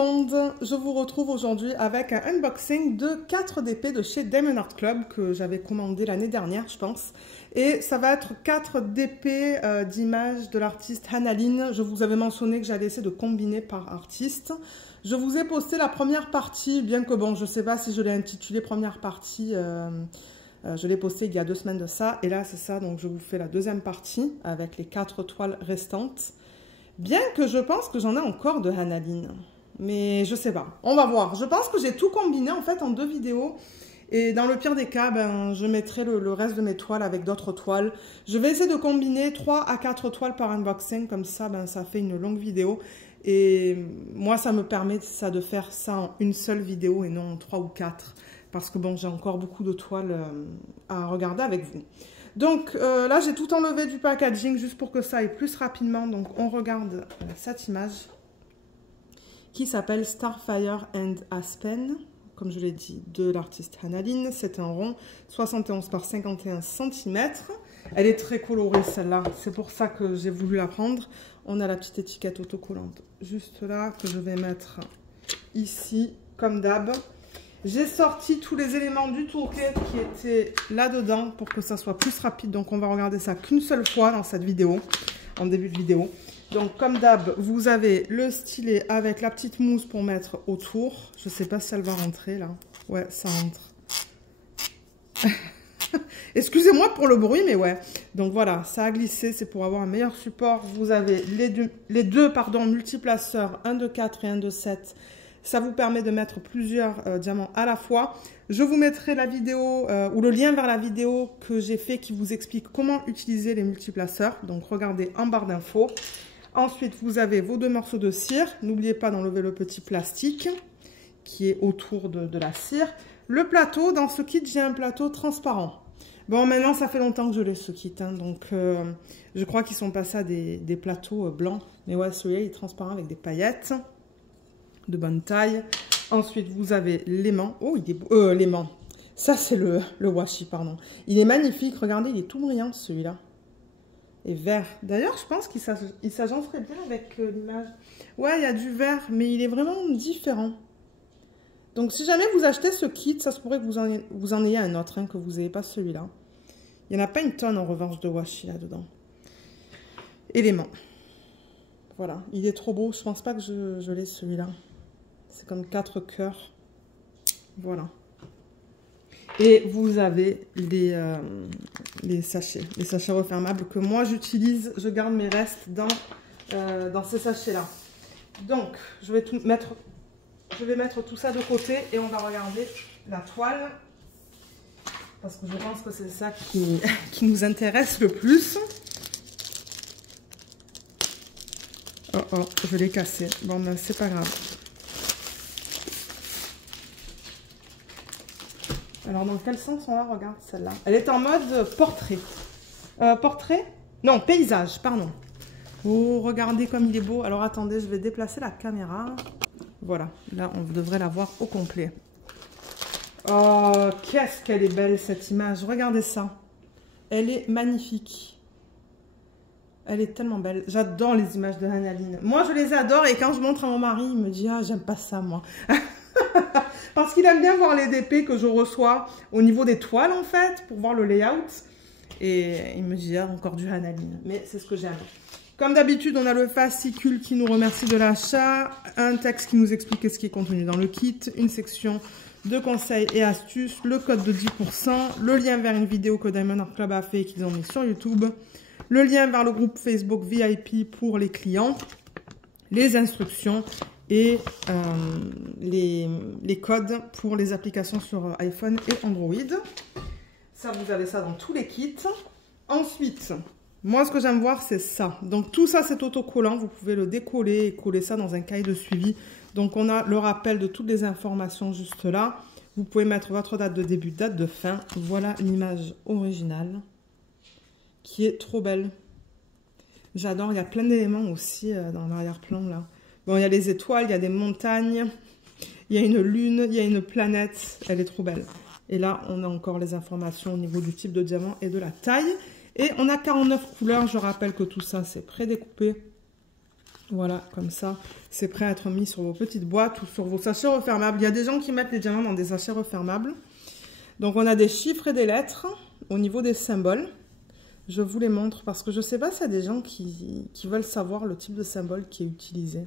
monde, je vous retrouve aujourd'hui avec un unboxing de 4 DP de chez Diamond Art Club que j'avais commandé l'année dernière je pense. Et ça va être 4 DP d'images de l'artiste Hannah-Lynn. Je vous avais mentionné que j'allais essayer de combiner par artiste. Je vous ai posté la première partie, bien que bon, je ne sais pas si je l'ai intitulée première partie. Je l'ai posté il y a 2 semaines de ça. Et là c'est ça, donc je vous fais la deuxième partie avec les 4 toiles restantes. Bien que je pense que j'en ai encore de Hannah-Lynn. Mais je sais pas. On va voir. Je pense que j'ai tout combiné en fait en 2 vidéos. Et dans le pire des cas, ben, je mettrai le reste de mes toiles avec d'autres toiles. Je vais essayer de combiner 3 à 4 toiles par unboxing. Comme ça, ben, ça fait une longue vidéo. Et moi, ça me permet ça, de faire ça en une seule vidéo et non en 3 ou 4. Parce que bon, j'ai encore beaucoup de toiles à regarder avec vous. Donc là, j'ai tout enlevé du packaging juste pour que ça aille plus rapidement. Donc on regarde cette image qui s'appelle Starfire and Aspen, comme je l'ai dit, de l'artiste Hannah-Lynn. C'est un rond 71 par 51 cm. Elle est très colorée celle-là, c'est pour ça que j'ai voulu la prendre. On a la petite étiquette autocollante juste là que je vais mettre ici comme d'hab. J'ai sorti tous les éléments du toolkit qui étaient là-dedans pour que ça soit plus rapide. Donc, on va regarder ça qu'une seule fois dans cette vidéo, en début de vidéo. Donc, comme d'hab, vous avez le stylet avec la petite mousse pour mettre autour. Je ne sais pas si elle va rentrer, là. Ouais, ça rentre. Excusez-moi pour le bruit, mais ouais. Donc, voilà, ça a glissé. C'est pour avoir un meilleur support. Vous avez les deux multiplaceurs, un de 4 et un de 7. Ça vous permet de mettre plusieurs diamants à la fois. Je vous mettrai la vidéo ou le lien vers la vidéo que j'ai fait qui vous explique comment utiliser les multiplaceurs. Donc, regardez en barre d'infos. Ensuite, vous avez vos 2 morceaux de cire. N'oubliez pas d'enlever le petit plastique qui est autour de la cire. Le plateau, dans ce kit, j'ai un plateau transparent. Bon, maintenant, ça fait longtemps que je l'ai ce kit. Hein, donc, je crois qu'ils sont passés à des plateaux blancs. Mais ouais, celui-là, il est transparent avec des paillettes de bonne taille. Ensuite, vous avez l'aimant. Oh, il est beau. L'aimant. Ça, c'est le washi, pardon. Il est magnifique. Regardez, il est tout brillant, celui-là. Et vert. D'ailleurs, je pense qu'il s'agencerait bien avec l'image. Ouais, il y a du vert, mais il est vraiment différent. Donc, si jamais vous achetez ce kit, ça se pourrait que vous en ayez un autre, hein, que vous n'ayez pas celui-là. Il n'y en a pas une tonne, en revanche, de washi là-dedans. Élément. Voilà, il est trop beau. Je pense pas que je l'ai celui-là. C'est comme 4 cœurs. Voilà. Et vous avez les sachets. Les sachets refermables que moi j'utilise. Je garde mes restes dans ces sachets-là. Donc, je vais mettre tout ça de côté et on va regarder la toile. Parce que je pense que c'est ça qui nous intéresse le plus. Oh oh, je l'ai cassé. Bon, ben, c'est pas grave. Alors, dans quel sens on la regarde, celle-là? Elle est en mode portrait. Portrait? Non, paysage, pardon. Oh, regardez comme il est beau. Alors, attendez, je vais déplacer la caméra. Voilà, là, on devrait la voir au complet. Oh, qu'est-ce qu'elle est belle, cette image. Regardez ça. Elle est magnifique. Elle est tellement belle. J'adore les images de Hannah-Lynn. Moi, je les adore et quand je montre à mon mari, il me dit « Ah, j'aime pas ça, moi. » Parce qu'il aime bien voir les DP que je reçois au niveau des toiles, en fait, pour voir le layout. Et il me dit « Ah, encore du Hannah-Lynn. » Mais c'est ce que j'aime. Comme d'habitude, on a le fascicule qui nous remercie de l'achat, un texte qui nous explique ce qui est contenu dans le kit, une section de conseils et astuces, le code de 10%, le lien vers une vidéo que Diamond Art Club a fait et qu'ils ont mis sur YouTube, le lien vers le groupe Facebook VIP pour les clients, les instructions et les codes pour les applications sur iPhone et Android. Ça, vous avez ça dans tous les kits. Ensuite, moi, ce que j'aime voir, c'est ça. Donc, tout ça, c'est autocollant. Vous pouvez le décoller et coller ça dans un cahier de suivi. Donc, on a le rappel de toutes les informations juste là. Vous pouvez mettre votre date de début, date de fin. Voilà l'image originale qui est trop belle. J'adore. Il y a plein d'éléments aussi dans l'arrière-plan, là. Bon, il y a les étoiles, il y a des montagnes, il y a une lune, il y a une planète. Elle est trop belle. Et là, on a encore les informations au niveau du type de diamant et de la taille. Et on a 49 couleurs. Je rappelle que tout ça, c'est prédécoupé. Voilà, comme ça, c'est prêt à être mis sur vos petites boîtes ou sur vos sachets refermables. Il y a des gens qui mettent les diamants dans des sachets refermables. Donc, on a des chiffres et des lettres au niveau des symboles. Je vous les montre parce que je ne sais pas s'il y a des gens qui veulent savoir le type de symbole qui est utilisé.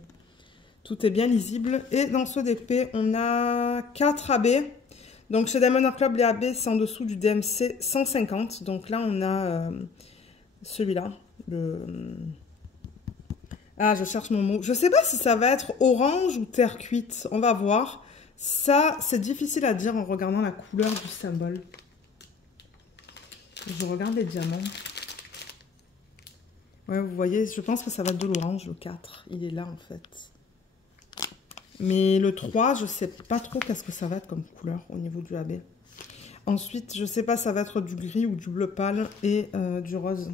Tout est bien lisible. Et dans ce DP, on a 4 AB. Donc, chez Diamond Art Club, les AB, c'est en dessous du DMC 150. Donc là, on a celui-là, Ah, je cherche mon mot. Je ne sais pas si ça va être orange ou terre cuite. On va voir. Ça, c'est difficile à dire en regardant la couleur du symbole. Je regarde les diamants. Ouais, vous voyez, je pense que ça va être de l'orange, le 4. Il est là, en fait. Mais le 3, je ne sais pas trop qu'est-ce que ça va être comme couleur au niveau du AB. Ensuite, je ne sais pas si ça va être du gris ou du bleu pâle et du rose.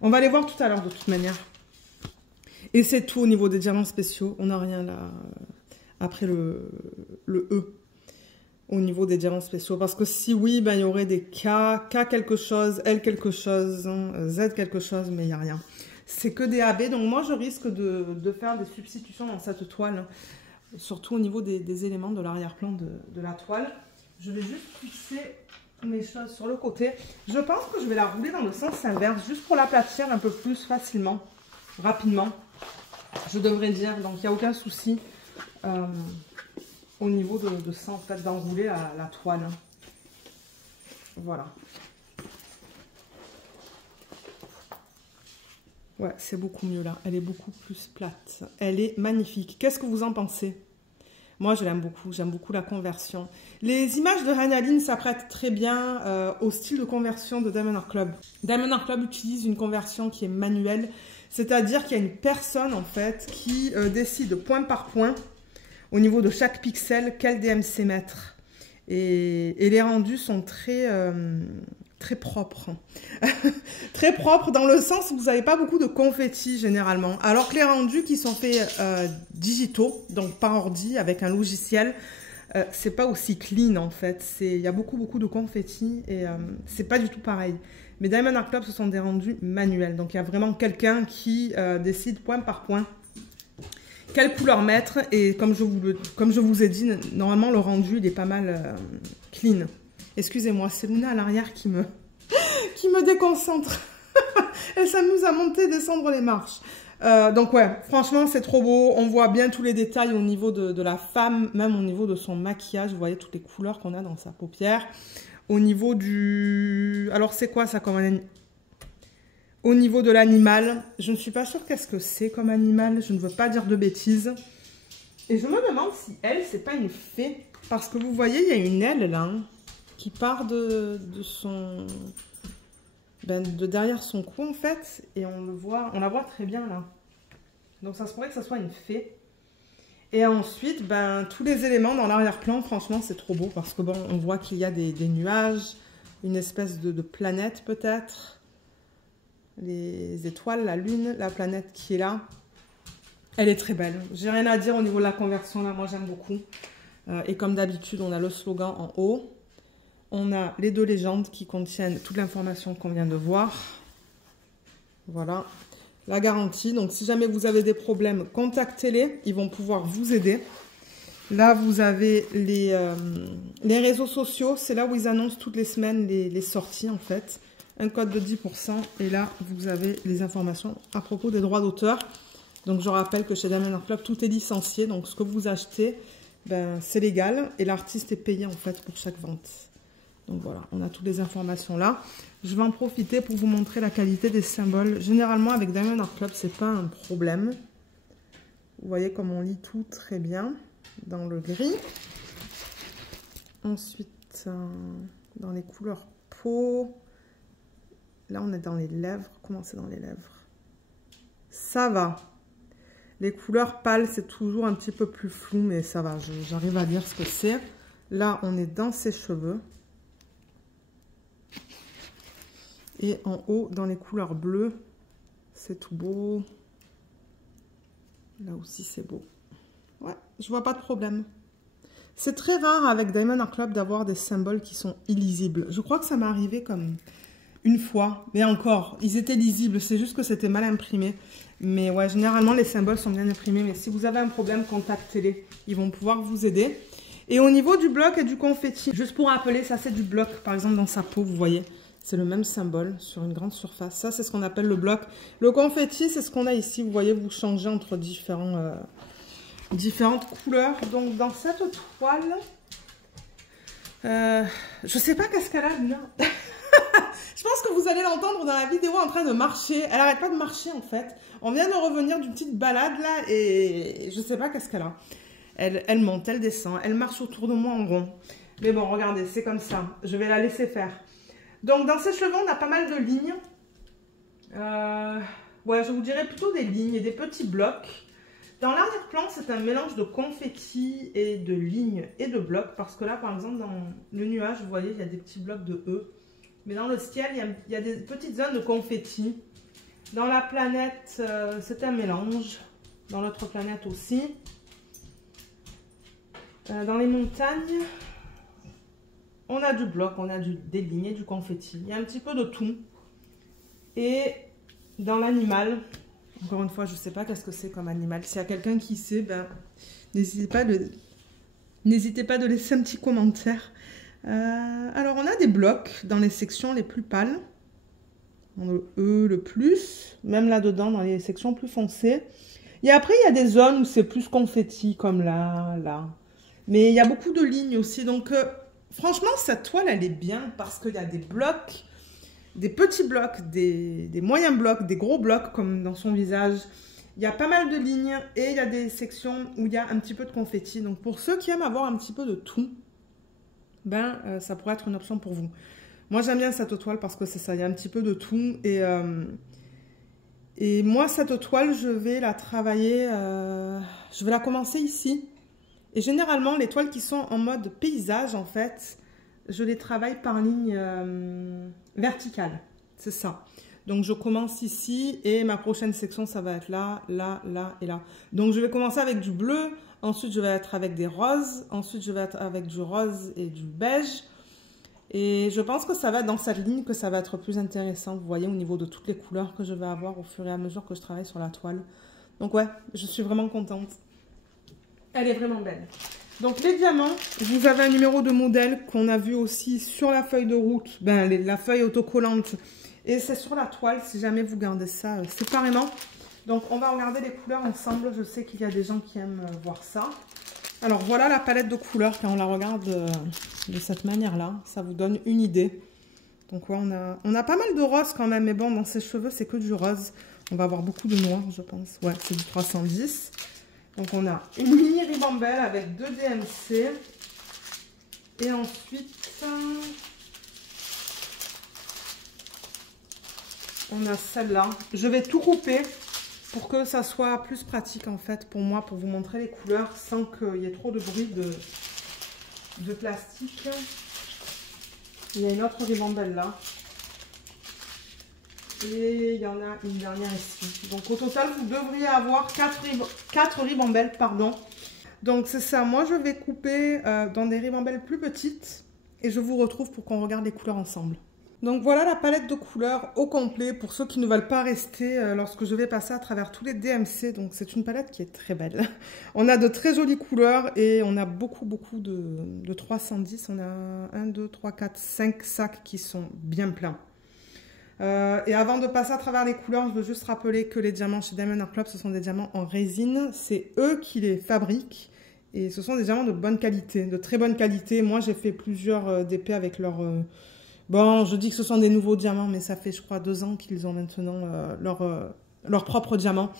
On va les voir tout à l'heure, de toute manière. Et c'est tout au niveau des diamants spéciaux. On n'a rien là après le E au niveau des diamants spéciaux. Parce que si oui, ben, il y aurait des K quelque chose, L quelque chose, Z quelque chose, mais il n'y a rien. C'est que des AB. Donc moi, je risque de faire des substitutions dans cette toile. Surtout au niveau des éléments de l'arrière-plan de la toile. Je vais juste fixer mes choses sur le côté. Je pense que je vais la rouler dans le sens inverse, juste pour l'aplatir un peu plus facilement, rapidement. Je devrais dire, donc il n'y a aucun souci au niveau de ça, en fait, d'enrouler la toile. Voilà. Ouais, c'est beaucoup mieux là. Elle est beaucoup plus plate. Elle est magnifique. Qu'est-ce que vous en pensez? Moi, je l'aime beaucoup. J'aime beaucoup la conversion. Les images de Hanaline s'apprêtent très bien au style de conversion de Diamond Art Club. Diamond Art Club utilise une conversion qui est manuelle. C'est-à-dire qu'il y a une personne, en fait, qui décide point par point, au niveau de chaque pixel, quel DMC mettre. Et les rendus sont très propres. Très propres dans le sens où vous n'avez pas beaucoup de confettis, généralement. Alors que les rendus qui sont faits digitaux, donc par ordi, avec un logiciel, c'est pas aussi clean, en fait. Il y a beaucoup de confettis et c'est pas du tout pareil. Mais Diamond Art Club, ce sont des rendus manuels. Donc, il y a vraiment quelqu'un qui décide point par point quelle couleur mettre. Et comme je vous ai dit, normalement, le rendu, il est pas mal clean. Excusez-moi, c'est Luna à l'arrière qui me déconcentre. Elle s'amuse à monter et descendre les marches. Donc, ouais, franchement, c'est trop beau. On voit bien tous les détails au niveau de la femme, même au niveau de son maquillage. Vous voyez toutes les couleurs qu'on a dans sa paupière. Au niveau du... Alors, c'est quoi ça comme un... Au niveau de l'animal, je ne suis pas sûre qu'est-ce que c'est comme animal. Je ne veux pas dire de bêtises. Et je me demande si elle, c'est pas une fée. Parce que vous voyez, il y a une aile là, hein, qui part de son... de derrière son cou, en fait. Et on la voit très bien là. Donc, ça se pourrait que ça soit une fée. Et ensuite, tous les éléments dans l'arrière-plan, franchement, c'est trop beau parce que bon, on voit qu'il y a des nuages, une espèce de planète peut-être, les étoiles, la lune, la planète qui est là. Elle est très belle. J'ai rien à dire au niveau de la conversion là, moi j'aime beaucoup. Et comme d'habitude, on a le slogan en haut. On a les 2 légendes qui contiennent toute l'information qu'on vient de voir. Voilà. La garantie, donc si jamais vous avez des problèmes, contactez-les, ils vont pouvoir vous aider. Là, vous avez les réseaux sociaux, c'est là où ils annoncent toutes les semaines les sorties en fait. Un code de 10% et là, vous avez les informations à propos des droits d'auteur. Donc, je rappelle que chez Diamond Art Club, tout est licencié, donc ce que vous achetez, c'est légal et l'artiste est payé en fait pour chaque vente. Donc voilà, on a toutes les informations là. Je vais en profiter pour vous montrer la qualité des symboles. Généralement, avec Diamond Art Club, c'est pas un problème. Vous voyez comme on lit tout très bien dans le gris. Ensuite, dans les couleurs peau. Là, on est dans les lèvres. Comment c'est dans les lèvres? Ça va. Les couleurs pâles, c'est toujours un petit peu plus flou, mais ça va. J'arrive à lire ce que c'est. Là, on est dans ses cheveux. Et en haut, dans les couleurs bleues, c'est tout beau. Là aussi, c'est beau. Ouais, je vois pas de problème. C'est très rare avec Diamond Art Club d'avoir des symboles qui sont illisibles. Je crois que ça m'est arrivé comme une fois. Mais encore, ils étaient lisibles, c'est juste que c'était mal imprimé. Mais ouais, généralement, les symboles sont bien imprimés. Mais si vous avez un problème, contactez-les. Ils vont pouvoir vous aider. Et au niveau du bloc et du confetti, juste pour rappeler, ça c'est du bloc. Par exemple, dans sa peau, vous voyez, c'est le même symbole sur une grande surface. Ça, c'est ce qu'on appelle le bloc. Le confetti, c'est ce qu'on a ici. Vous voyez, vous changez entre différentes couleurs. Donc, dans cette toile, je sais pas qu'est-ce qu'elle a, Luna. Je pense que vous allez l'entendre dans la vidéo en train de marcher. Elle n'arrête pas de marcher, en fait. On vient de revenir d'une petite balade, là, et je sais pas qu'est-ce qu'elle a. Elle monte, elle descend, elle marche autour de moi en rond. Mais bon, regardez, c'est comme ça. Je vais la laisser faire. Donc, dans ses cheveux, on a pas mal de lignes. Ouais, je vous dirais plutôt des lignes et des petits blocs. Dans l'arrière-plan, c'est un mélange de confetti et de lignes et de blocs. Parce que là, par exemple, dans le nuage, vous voyez, il y a des petits blocs de E. Mais dans le ciel, il y a des petites zones de confetti. Dans la planète, c'est un mélange. Dans l'autre planète aussi. Dans les montagnes, on a du bloc, on a des lignes et du confetti. Il y a un petit peu de tout. Et dans l'animal, encore une fois, je ne sais pas qu'est-ce que c'est comme animal. S'il y a quelqu'un qui sait, ben, n'hésitez pas de laisser un petit commentaire. Alors, on a des blocs dans les sections les plus pâles. Le E, le plus, même là-dedans, dans les sections plus foncées. Et après, il y a des zones où c'est plus confetti, comme là, là. Mais il y a beaucoup de lignes aussi. Donc, franchement, cette toile, elle est bien parce qu'il y a des blocs, des petits blocs, des moyens blocs, des gros blocs, comme dans son visage. Il y a pas mal de lignes et il y a des sections où il y a un petit peu de confetti. Donc, pour ceux qui aiment avoir un petit peu de tout, ben, ça pourrait être une option pour vous. Moi, j'aime bien cette toile parce que c'est ça, il y a un petit peu de tout. Et moi, cette toile, je vais la travailler, je vais la commencer ici. Et généralement, les toiles qui sont en mode paysage, en fait, je les travaille par ligne verticale. C'est ça. Donc, je commence ici et ma prochaine section, ça va être là, là, là et là. Donc, je vais commencer avec du bleu. Ensuite, je vais être avec des roses. Ensuite, je vais être avec du rose et du beige. Et je pense que ça va être dans cette ligne que ça va être plus intéressant. Vous voyez, au niveau de toutes les couleurs que je vais avoir au fur et à mesure que je travaille sur la toile. Donc, ouais, je suis vraiment contente. Elle est vraiment belle. Donc, les diamants, vous avez un numéro de modèle qu'on a vu aussi sur la feuille de route. Ben, la feuille autocollante. Et c'est sur la toile, si jamais vous gardez ça séparément. Donc, on va regarder les couleurs ensemble. Je sais qu'il y a des gens qui aiment voir ça. Alors, voilà la palette de couleurs. Quand on la regarde de cette manière-là, ça vous donne une idée. Donc, ouais, on a pas mal de rose quand même. Mais bon, dans ses cheveux, c'est que du rose. On va avoir beaucoup de noir, je pense. Ouais, c'est du 310. Donc, on a une mini ribambelle avec 2 DMC. Et ensuite, on a celle-là. Je vais tout couper pour que ça soit plus pratique, en fait, pour moi, pour vous montrer les couleurs sans qu'il y ait trop de bruit de plastique. Il y a une autre ribambelle là. Et il y en a une dernière ici. Donc, au total, vous devriez avoir 4 ribambelles, pardon. Donc, c'est ça. Moi, je vais couper dans des ribambelles plus petites. Et je vous retrouve pour qu'on regarde les couleurs ensemble. Donc, voilà la palette de couleurs au complet pour ceux qui ne veulent pas rester lorsque je vais passer à travers tous les DMC. Donc, c'est une palette qui est très belle. On a de très jolies couleurs et on a beaucoup de 310. On a 1, 2, 3, 4, 5 sacs qui sont bien pleins. Et avant de passer à travers les couleurs, je veux juste rappeler que les diamants chez Diamond Art Club, ce sont des diamants en résine. C'est eux qui les fabriquent. Et ce sont des diamants de bonne qualité, de très bonne qualité. Moi, j'ai fait plusieurs DP avec leur... Bon, je dis que ce sont des nouveaux diamants, mais ça fait, je crois, 2 ans qu'ils ont maintenant leur propre diamant.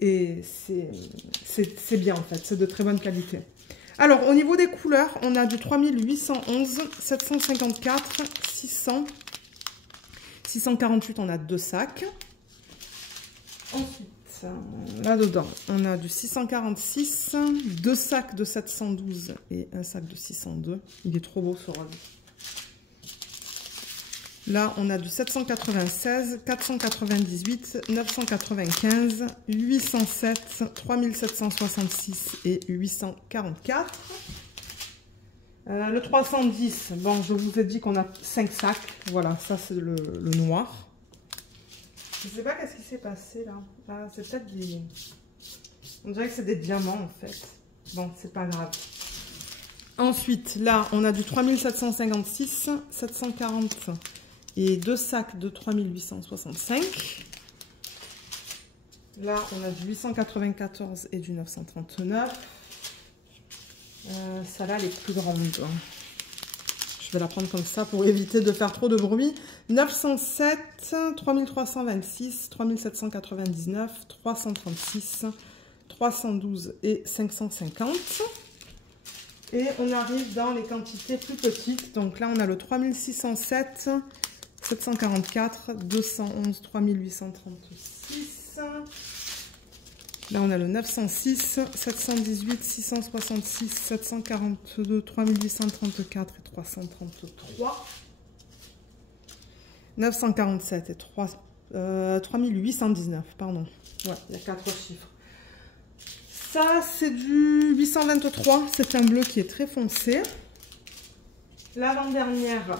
Et c'est bien, en fait. C'est de très bonne qualité. Alors, au niveau des couleurs, on a du 3811, 754, 600, 648, on a 2 sacs. Ensuite, là-dedans, on a du 646, 2 sacs de 712 et un sac de 602. Il est trop beau, ce rose. Là, on a du 796, 498, 995, 807, 3766 et 844. Le 310, bon, je vous ai dit qu'on a 5 sacs. Voilà, ça c'est le noir. Je sais pas qu'est-ce qui s'est passé là. Ah, c'est peut-être des... On dirait que c'est des diamants en fait. Bon, c'est pas grave. Ensuite, là, on a du 3756, 740 et 2 sacs de 3865. Là, on a du 894 et du 939. Celle-là, elle est plus grande. Je vais la prendre comme ça pour éviter de faire trop de bruit. 907, 3326, 3799, 336, 312 et 550. Et on arrive dans les quantités plus petites. Donc là, on a le 3607, 744, 211, 3836. Là, on a le 906, 718, 666, 742, 3834 et 333. 947 et 3819, pardon. Ouais, il y a 4 chiffres. Ça, c'est du 823. C'est un bleu qui est très foncé. L'avant-dernière,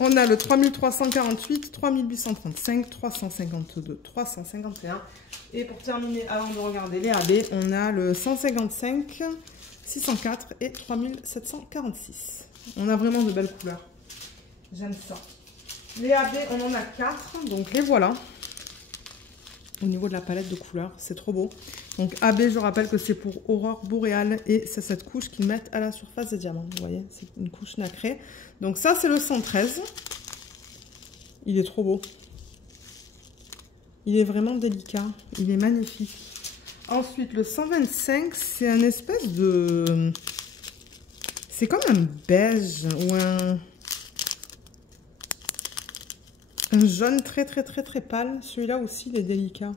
on a le 3348, 3835, 352, 351. Et pour terminer, avant de regarder les AB, on a le 155, 604 et 3746. On a vraiment de belles couleurs. J'aime ça. Les AB, on en a 4, donc les voilà. Au niveau de la palette de couleurs, c'est trop beau. Donc AB, je rappelle que c'est pour Aurore Boréale et c'est cette couche qu'ils mettent à la surface des diamants. Vous voyez, c'est une couche nacrée. Donc ça, c'est le 113. Il est trop beau. Il est vraiment délicat. Il est magnifique. Ensuite, le 125, c'est un espèce de... C'est comme un beige ou un jaune très pâle. Celui-là aussi, il est délicat.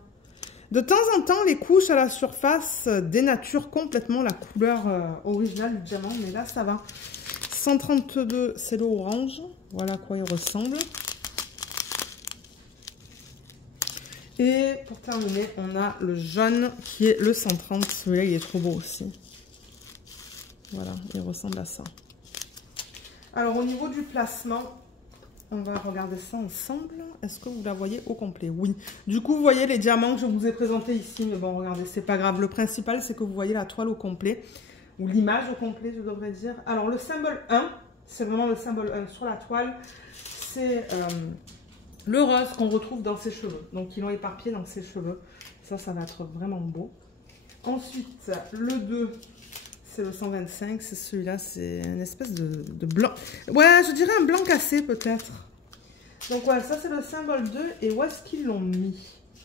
De temps en temps, les couches à la surface dénaturent complètement la couleur originale du diamant. Mais là, ça va. 132, c'est le orange. Voilà à quoi il ressemble. Et pour terminer, on a le jaune qui est le 130. Celui-là, il est trop beau aussi. Voilà, il ressemble à ça. Alors, au niveau du placement, on va regarder ça ensemble. Est-ce que vous la voyez au complet? Oui. Du coup, vous voyez les diamants que je vous ai présentés ici. Mais bon, regardez, c'est pas grave. Le principal, c'est que vous voyez la toile au complet. Ou l'image au complet, je devrais dire. Alors, le symbole 1, c'est vraiment le symbole 1 sur la toile. C'est... le rose qu'on retrouve dans ses cheveux. Donc, ils l'ont éparpillé dans ses cheveux. Ça va être vraiment beau. Ensuite, le 2, c'est le 125. C'est celui-là, c'est une espèce de blanc. Ouais, je dirais un blanc cassé, peut-être. Donc, ouais, ça, c'est le symbole 2. Et où est-ce qu'ils l'ont mis?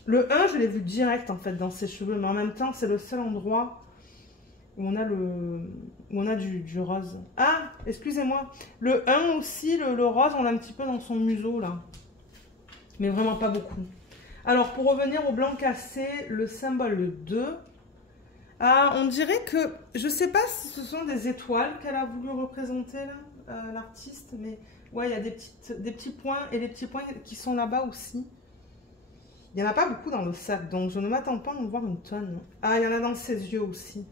Le 1, je l'ai vu direct, en fait, dans ses cheveux. Mais en même temps, c'est le seul endroit où on a, du rose. Ah, excusez-moi. Le 1 aussi, le rose, on l'a un petit peu dans son museau, là. Mais vraiment pas beaucoup. Alors, pour revenir au blanc cassé, le symbole 2. Ah, on dirait que... Je sais pas si ce sont des étoiles qu'elle a voulu représenter, là, l'artiste. Mais ouais, il y a des petits points. Et les petits points qui sont là-bas aussi. Il n'y en a pas beaucoup dans le sac. Donc, je ne m'attends pas à en voir une tonne. Ah, il y en a dans ses yeux aussi.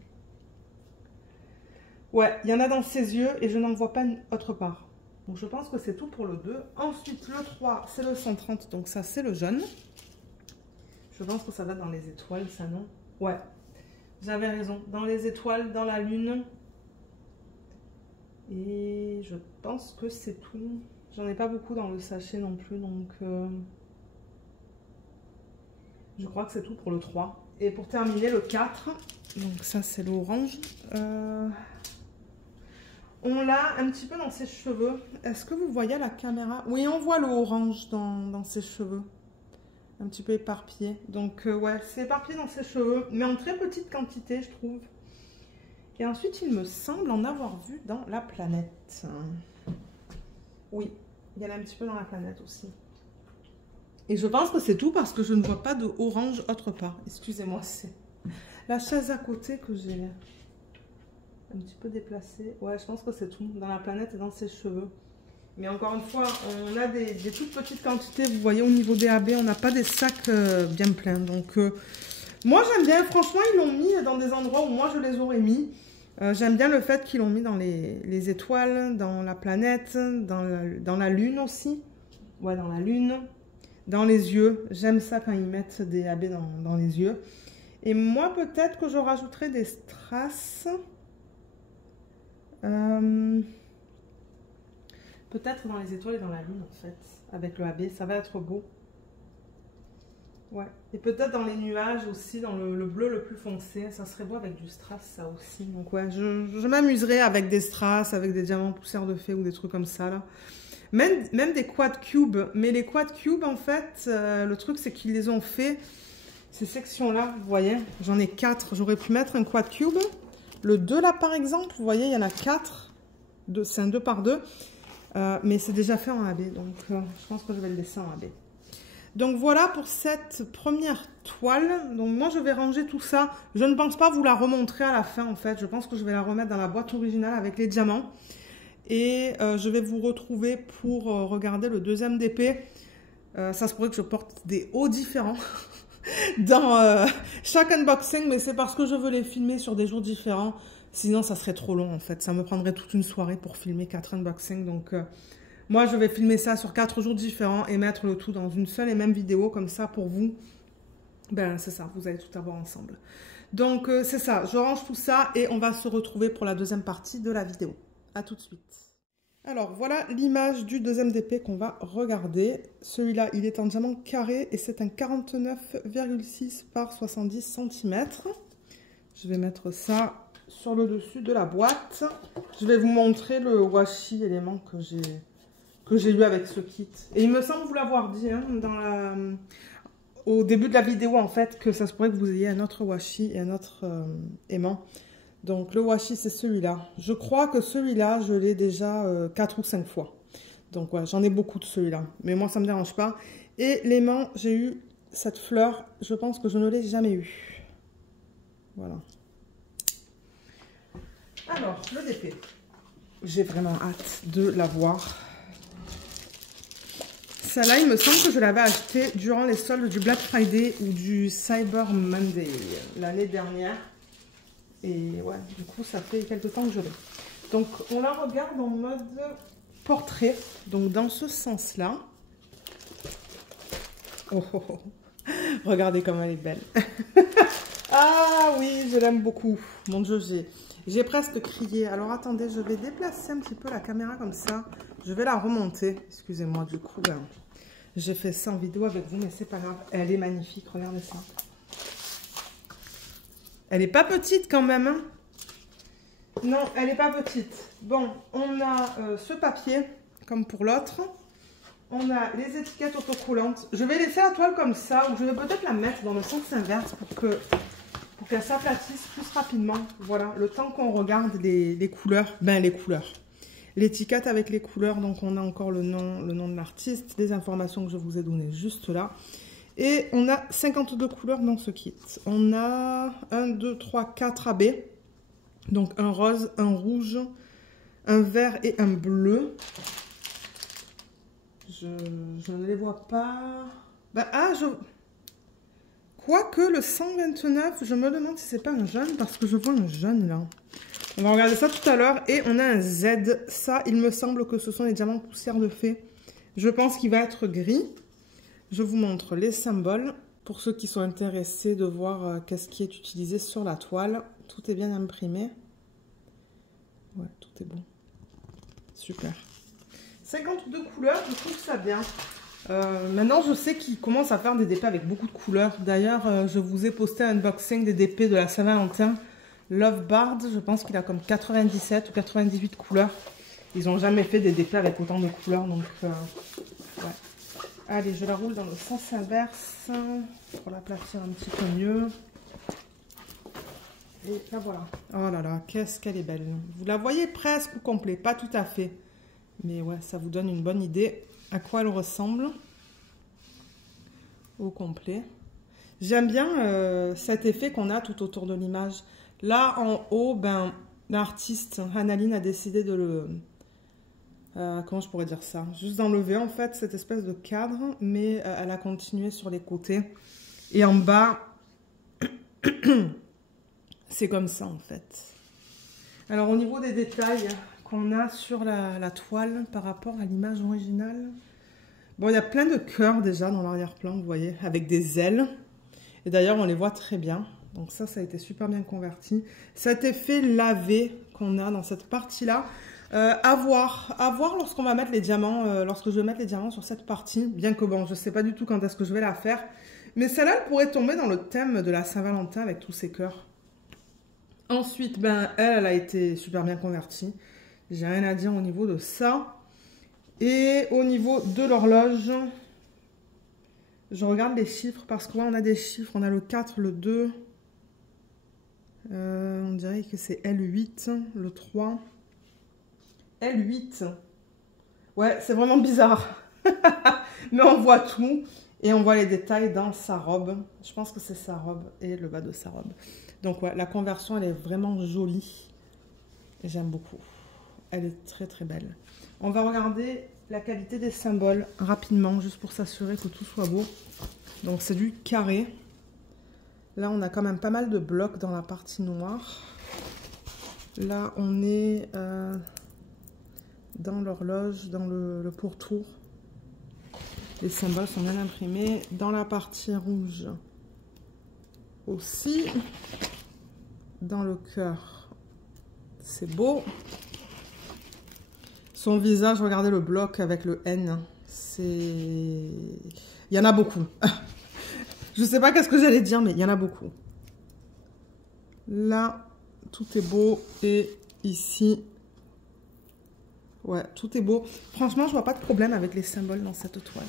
Ouais, il y en a dans ses yeux. Et je n'en vois pas autre part. Donc, je pense que c'est tout pour le 2. Ensuite, le 3, c'est le 130. Donc, ça, c'est le jaune. Je pense que ça va dans les étoiles, ça, non? Ouais, j'avais raison. Dans les étoiles, dans la lune. Et je pense que c'est tout. J'en ai pas beaucoup dans le sachet non plus. Donc, je crois que c'est tout pour le 3. Et pour terminer, le 4. Donc, ça, c'est l'orange. On l'a un petit peu dans ses cheveux. Est-ce que vous voyez à la caméra? Oui, on voit le orange dans ses cheveux. Un petit peu éparpillé. Donc, ouais, c'est éparpillé dans ses cheveux. Mais en très petite quantité, je trouve. Et ensuite, il me semble en avoir vu dans la planète. Oui, il y en a un petit peu dans la planète aussi. Et je pense que c'est tout parce que je ne vois pas de orange autre part. Excusez-moi, c'est la chaise à côté que j'ai un petit peu déplacée. Ouais, je pense que c'est tout. Dans la planète et dans ses cheveux. Mais encore une fois, on a des toutes petites quantités. Vous voyez, au niveau des AB, on n'a pas des sacs bien pleins. Donc, moi, j'aime bien. Franchement, ils l'ont mis dans des endroits où moi, je les aurais mis. J'aime bien le fait qu'ils l'ont mis dans les étoiles, dans la planète, dans la lune aussi. Ouais, dans la lune. Dans les yeux. J'aime ça quand ils mettent des AB dans les yeux. Et moi, peut-être que je rajouterai des strass. Peut-être dans les étoiles et dans la lune, en fait. Avec le AB, ça va être beau. Ouais. Et peut-être dans les nuages aussi, dans le bleu le plus foncé. Ça serait beau avec du strass, ça aussi. Donc ouais, je m'amuserai avec des strass, avec des diamants poussière de fée ou des trucs comme ça, là. Même des quad cubes. Mais les quad cubes, en fait, le truc, c'est qu'ils les ont fait, ces sections-là, vous voyez. J'en ai 4. J'aurais pu mettre un quad cube. Le 2, là, par exemple, vous voyez, il y en a 4. C'est un 2 par 2. Mais c'est déjà fait en AB. Donc, je pense que je vais le laisser en AB. Donc voilà pour cette première toile. Donc moi je vais ranger tout ça. Je ne pense pas vous la remontrer à la fin en fait. Je pense que je vais la remettre dans la boîte originale avec les diamants. Et je vais vous retrouver pour regarder le deuxième DP. Ça se pourrait que je porte des hauts différents dans chaque unboxing. Mais c'est parce que je veux les filmer sur des jours différents. Sinon ça serait trop long en fait. Ça me prendrait toute une soirée pour filmer 4 unboxings. Donc... moi, je vais filmer ça sur 4 jours différents et mettre le tout dans une seule et même vidéo. Comme ça, pour vous, ben c'est ça, vous allez tout avoir ensemble. Donc, c'est ça, je range tout ça et on va se retrouver pour la deuxième partie de la vidéo. A tout de suite. Alors, voilà l'image du deuxième DP qu'on va regarder. Celui-là, il est en diamant carré et c'est un 49,6 par 70 cm. Je vais mettre ça sur le dessus de la boîte. Je vais vous montrer le washi élément que j'ai eu avec ce kit. Et il me semble vous l'avoir dit hein, au début de la vidéo en fait, que ça se pourrait que vous ayez un autre washi et un autre aimant. Donc le washi c'est celui-là. Je crois que celui-là je l'ai déjà 4 ou 5 fois. Donc ouais, j'en ai beaucoup de celui-là. Mais moi ça me dérange pas. Et l'aimant, j'ai eu cette fleur. Je pense que je ne l'ai jamais eu. Voilà. Alors, le DP. J'ai vraiment hâte de l'avoir. Celle-là, il me semble que je l'avais acheté durant les soldes du Black Friday ou du Cyber Monday l'année dernière. Et ouais, du coup, ça fait quelques temps que je l'ai. Donc, on la regarde en mode portrait. Donc, dans ce sens-là. Oh, oh, oh. Regardez comme elle est belle. Ah oui, je l'aime beaucoup. Mon Dieu, j'ai presque crié. Alors, attendez, je vais déplacer un petit peu la caméra comme ça. Je vais la remonter. Excusez-moi, du coup, ben, j'ai fait ça en vidéo avec vous, mais c'est pas grave. Elle est magnifique, regardez ça. Elle est pas petite quand même, hein? Non, elle est pas petite. Bon, on a ce papier, comme pour l'autre. On a les étiquettes autocollantes. Je vais laisser la toile comme ça, ou je vais peut-être la mettre dans le sens inverse pour qu'elle s'aplatisse plus rapidement. Voilà, le temps qu'on regarde les couleurs. Ben, les couleurs. L'étiquette avec les couleurs, donc on a encore le nom de l'artiste, les informations que je vous ai données juste là. Et on a 52 couleurs dans ce kit. On a 1, 2, 3, 4 AB. Donc un rose, un rouge, un vert et un bleu. Je ne les vois pas. Bah, quoique le 129, je me demande si c'est pas un jaune, parce que je vois un jaune là. On va regarder ça tout à l'heure. Et on a un Z. Ça, il me semble que ce sont les diamants poussière de fée. Je pense qu'il va être gris. Je vous montre les symboles. Pour ceux qui sont intéressés de voir qu'est-ce qui est utilisé sur la toile. Tout est bien imprimé. Ouais, tout est bon. Super. 52 couleurs, je trouve ça bien. Maintenant, je sais qu'ils commencent à faire des DP avec beaucoup de couleurs. D'ailleurs, je vous ai posté un unboxing des DP de la Saint-Valentin. Love Bard, je pense qu'il a comme 97 ou 98 couleurs. Ils n'ont jamais fait des DP avec autant de couleurs, donc ouais. Allez, je la roule dans le sens inverse pour l'aplatir un petit peu mieux. Et là, voilà. Oh là là, qu'est-ce qu'elle est belle. Vous la voyez presque au complet, pas tout à fait. Mais ouais, ça vous donne une bonne idée à quoi elle ressemble au complet. J'aime bien cet effet qu'on a tout autour de l'image. Là, en haut, ben, l'artiste Hanaline a décidé de le... comment je pourrais dire ça? Juste d'enlever, en fait, cette espèce de cadre, mais elle a continué sur les côtés. Et en bas, c'est comme ça, en fait. Alors au niveau des détails qu'on a sur la toile par rapport à l'image originale, bon, il y a plein de cœurs déjà dans l'arrière-plan, vous voyez, avec des ailes. Et d'ailleurs, on les voit très bien. Donc ça a été super bien converti. Cet effet lavé qu'on a dans cette partie-là, à voir lorsqu'on va mettre les diamants, lorsque je vais mettre les diamants sur cette partie. Bien que bon, je ne sais pas du tout quand est-ce que je vais la faire. Mais celle-là, elle pourrait tomber dans le thème de la Saint-Valentin avec tous ces cœurs. Ensuite, ben, elle a été super bien convertie. J'ai rien à dire au niveau de ça. Et au niveau de l'horloge, je regarde les chiffres parce qu'on a des chiffres. On a le 4, le 2. On dirait que c'est L8, le 3. L8. Ouais, c'est vraiment bizarre. Mais on voit tout. Et on voit les détails dans sa robe. Je pense que c'est sa robe et le bas de sa robe. Donc ouais, la conversion, elle est vraiment jolie. Et j'aime beaucoup. Elle est très très belle. On va regarder la qualité des symboles rapidement, juste pour s'assurer que tout soit beau. Donc c'est du carré. Là, on a quand même pas mal de blocs dans la partie noire. Là, on est dans l'horloge, dans le pourtour. Les symboles sont bien imprimés. Dans la partie rouge aussi. Dans le cœur, c'est beau. Son visage, regardez le bloc avec le N. Il y en a beaucoup. Je ne sais pas qu'est-ce que j'allais dire, mais il y en a beaucoup. Là, tout est beau. Et ici, ouais, tout est beau. Franchement, je vois pas de problème avec les symboles dans cette toile.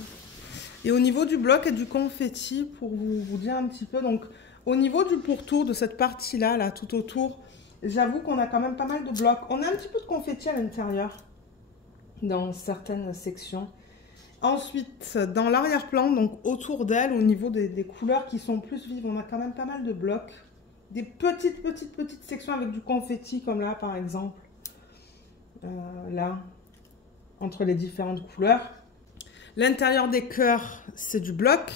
Et au niveau du bloc et du confetti, pour vous dire un petit peu, donc au niveau du pourtour de cette partie-là, là, tout autour, j'avoue qu'on a quand même pas mal de blocs. On a un petit peu de confetti à l'intérieur, dans certaines sections. Ensuite, dans l'arrière-plan, donc autour d'elle, au niveau des couleurs qui sont plus vives, on a quand même pas mal de blocs. Des petites sections avec du confetti, comme là, par exemple. Là, entre les différentes couleurs. L'intérieur des cœurs, c'est du bloc.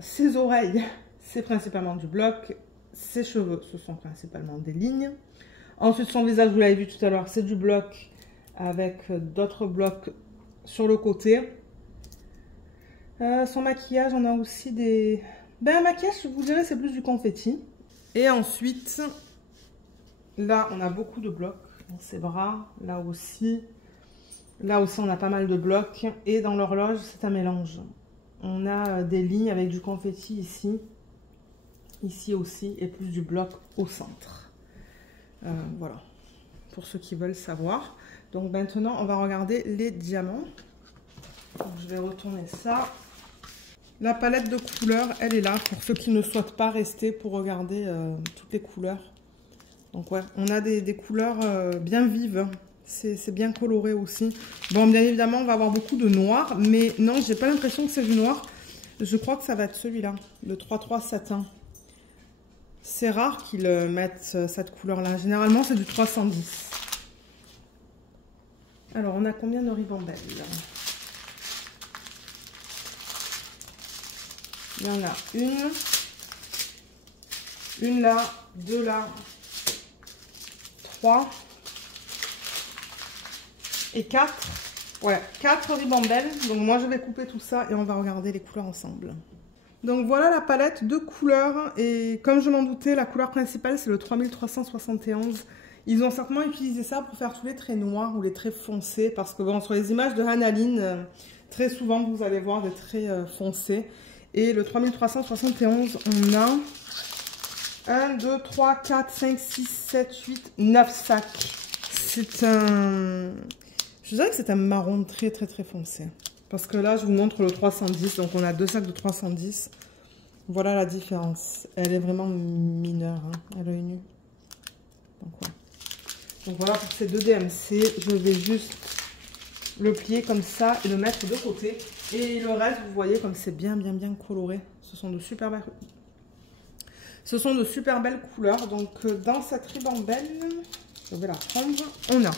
Ses oreilles, c'est principalement du bloc. Ses cheveux, ce sont principalement des lignes. Ensuite, son visage, vous l'avez vu tout à l'heure, c'est du bloc avec d'autres blocs sur le côté. Son maquillage, on a aussi des... Ben, un maquillage, je vous dirais, c'est plus du confetti. Et ensuite, là, on a beaucoup de blocs dans ses bras. Là aussi, on a pas mal de blocs. Et dans l'horloge, c'est un mélange. On a des lignes avec du confetti ici. Ici aussi, et plus du bloc au centre. Voilà, pour ceux qui veulent savoir. Donc maintenant, on va regarder les diamants. Donc, je vais retourner ça. La palette de couleurs, elle est là pour ceux qui ne souhaitent pas rester pour regarder toutes les couleurs. Donc ouais, on a des couleurs bien vives. C'est bien coloré aussi. Bon, bien évidemment, on va avoir beaucoup de noir. Mais non, j'ai pas l'impression que c'est du noir. Je crois que ça va être celui-là, le 3-3 satin. C'est rare qu'ils mettent cette couleur-là. Généralement, c'est du 310. Alors, on a combien de ribambelles? Il y en a une là, deux là, 3 et 4. Ouais, 4 ribambelles. Donc moi je vais couper tout ça et on va regarder les couleurs ensemble. Donc voilà la palette de couleurs. Et comme je m'en doutais, la couleur principale c'est le 3371. Ils ont certainement utilisé ça pour faire tous les traits noirs ou les traits foncés. Parce que bon, sur les images de Hannah-Lynn, très souvent vous allez voir des traits foncés. Et le 3371, on a 1, 2, 3, 4, 5, 6, 7, 8, 9 sacs. C'est un... Je dirais que c'est un marron très foncé. Parce que là, je vous montre le 310. Donc, on a 2 sacs de 310. Voilà la différence. Elle est vraiment mineure, hein, à l'œil nu. Donc, ouais. Donc, voilà pour ces deux DMC. Je vais juste le plier comme ça et le mettre de côté. Et le reste, vous voyez comme c'est bien coloré. Ce sont de super belles couleurs. Donc, dans cette ribambelle, je vais la prendre. On a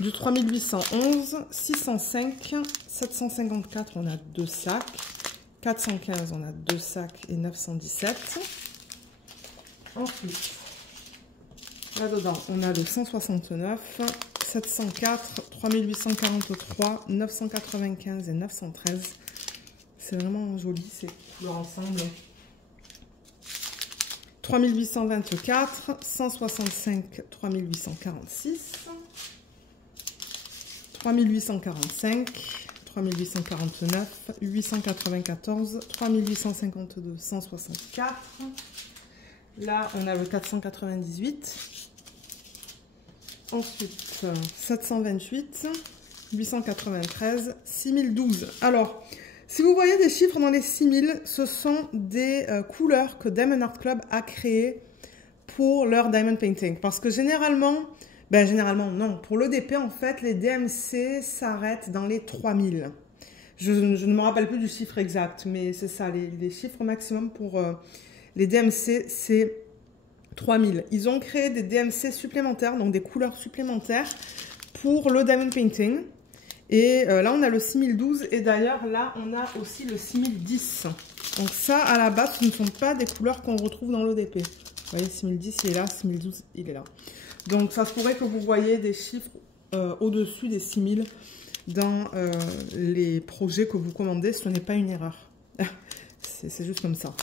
du 3811, 605, 754, on a 2 sacs. 415, on a 2 sacs et 917. Ensuite, Là-dedans, on a le 169, 704, 3843, 995 et 913. C'est vraiment joli ces couleurs ensemble. 3824, 165, 3846, 3845, 3849, 894, 3852, 164. Là, on a le 498. Ensuite, 728, 893, 6012. Alors, si vous voyez des chiffres dans les 6000, ce sont des couleurs que Diamond Art Club a créées pour leur Diamond Painting. Parce que généralement non, pour l'EDP, en fait, les DMC s'arrêtent dans les 3000. Je ne me rappelle plus du chiffre exact, mais c'est ça, les chiffres maximum pour les DMC, c'est 3000. Ils ont créé des DMC supplémentaires, donc des couleurs supplémentaires pour le Diamond Painting. Et là, on a le 6012 et d'ailleurs, là, on a aussi le 6010. Donc ça, à la base, ce ne sont pas des couleurs qu'on retrouve dans l'EDP. Vous voyez, 6010, il est là, 6012, il est là. Donc ça se pourrait que vous voyez des chiffres au-dessus des 6000 dans les projets que vous commandez. Ce n'est pas une erreur. C'est juste comme ça.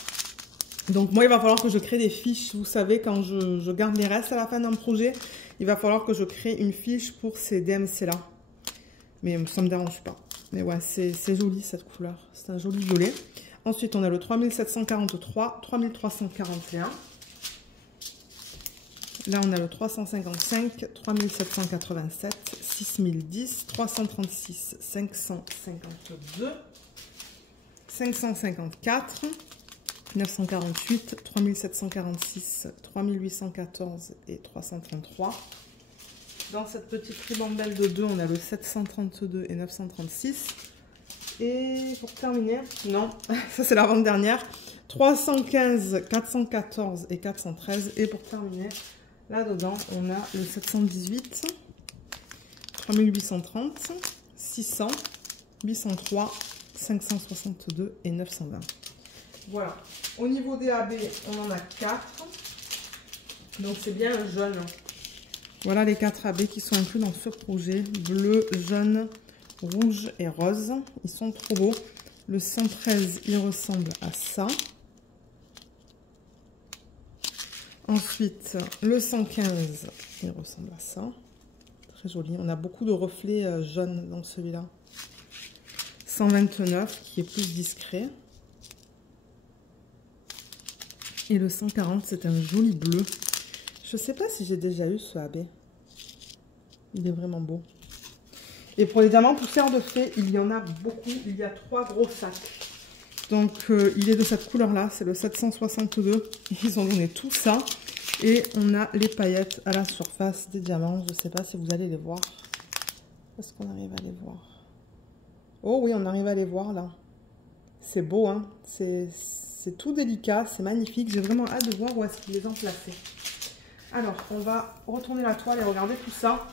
Donc moi, il va falloir que je crée des fiches. Vous savez, quand je garde les restes à la fin d'un projet, il va falloir que je crée une fiche pour ces DMC-là. Mais ça ne me dérange pas. Mais ouais, c'est joli cette couleur. C'est un joli violet. Ensuite, on a le 3743, 3341. Là, on a le 355, 3787, 6010, 336, 552, 554, 948, 3746, 3814 et 333. Dans cette petite ribambelle de 2, on a le 732 et 936. Et pour terminer, non, ça c'est l'avant-dernière, 315, 414 et 413. Et pour terminer, là-dedans, on a le 718, 3830, 600, 803, 562 et 920. Voilà. Au niveau des AB, on en a 4. Donc c'est bien le jaune. Voilà les 4 AB qui sont inclus dans ce projet. Bleu, jaune, rouge et rose. Ils sont trop beaux. Le 113, il ressemble à ça. Ensuite, le 115, il ressemble à ça. Très joli. On a beaucoup de reflets jaunes dans celui-là. 129, qui est plus discret. Et le 140, c'est un joli bleu. Je ne sais pas si j'ai déjà eu ce AB. Il est vraiment beau. Et pour les diamants poussière de fée, il y en a beaucoup. Il y a 3 gros sacs. Donc, il est de cette couleur-là. C'est le 762. Ils ont donné tout ça. Et on a les paillettes à la surface des diamants. Je ne sais pas si vous allez les voir. Est-ce qu'on arrive à les voir? Oh oui, on arrive à les voir là. C'est beau, hein. C'est tout délicat. C'est magnifique. J'ai vraiment hâte de voir où est-ce qu'ils les ont placés. Alors, on va retourner la toile et regarder tout ça.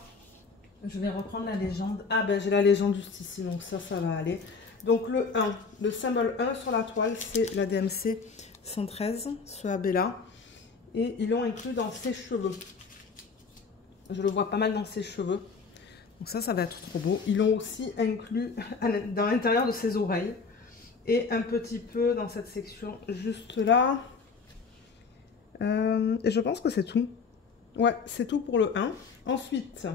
Je vais reprendre la légende. Ah ben, j'ai la légende juste ici, donc ça va aller. Donc le 1, le symbole 1 sur la toile, c'est la DMC 113, ce AB-là. Et ils l'ont inclus dans ses cheveux. Je le vois pas mal dans ses cheveux. Donc ça va être trop beau. Ils l'ont aussi inclus dans l'intérieur de ses oreilles. Et un petit peu dans cette section juste là. Et je pense que c'est tout. Ouais, c'est tout pour le 1. Ensuite,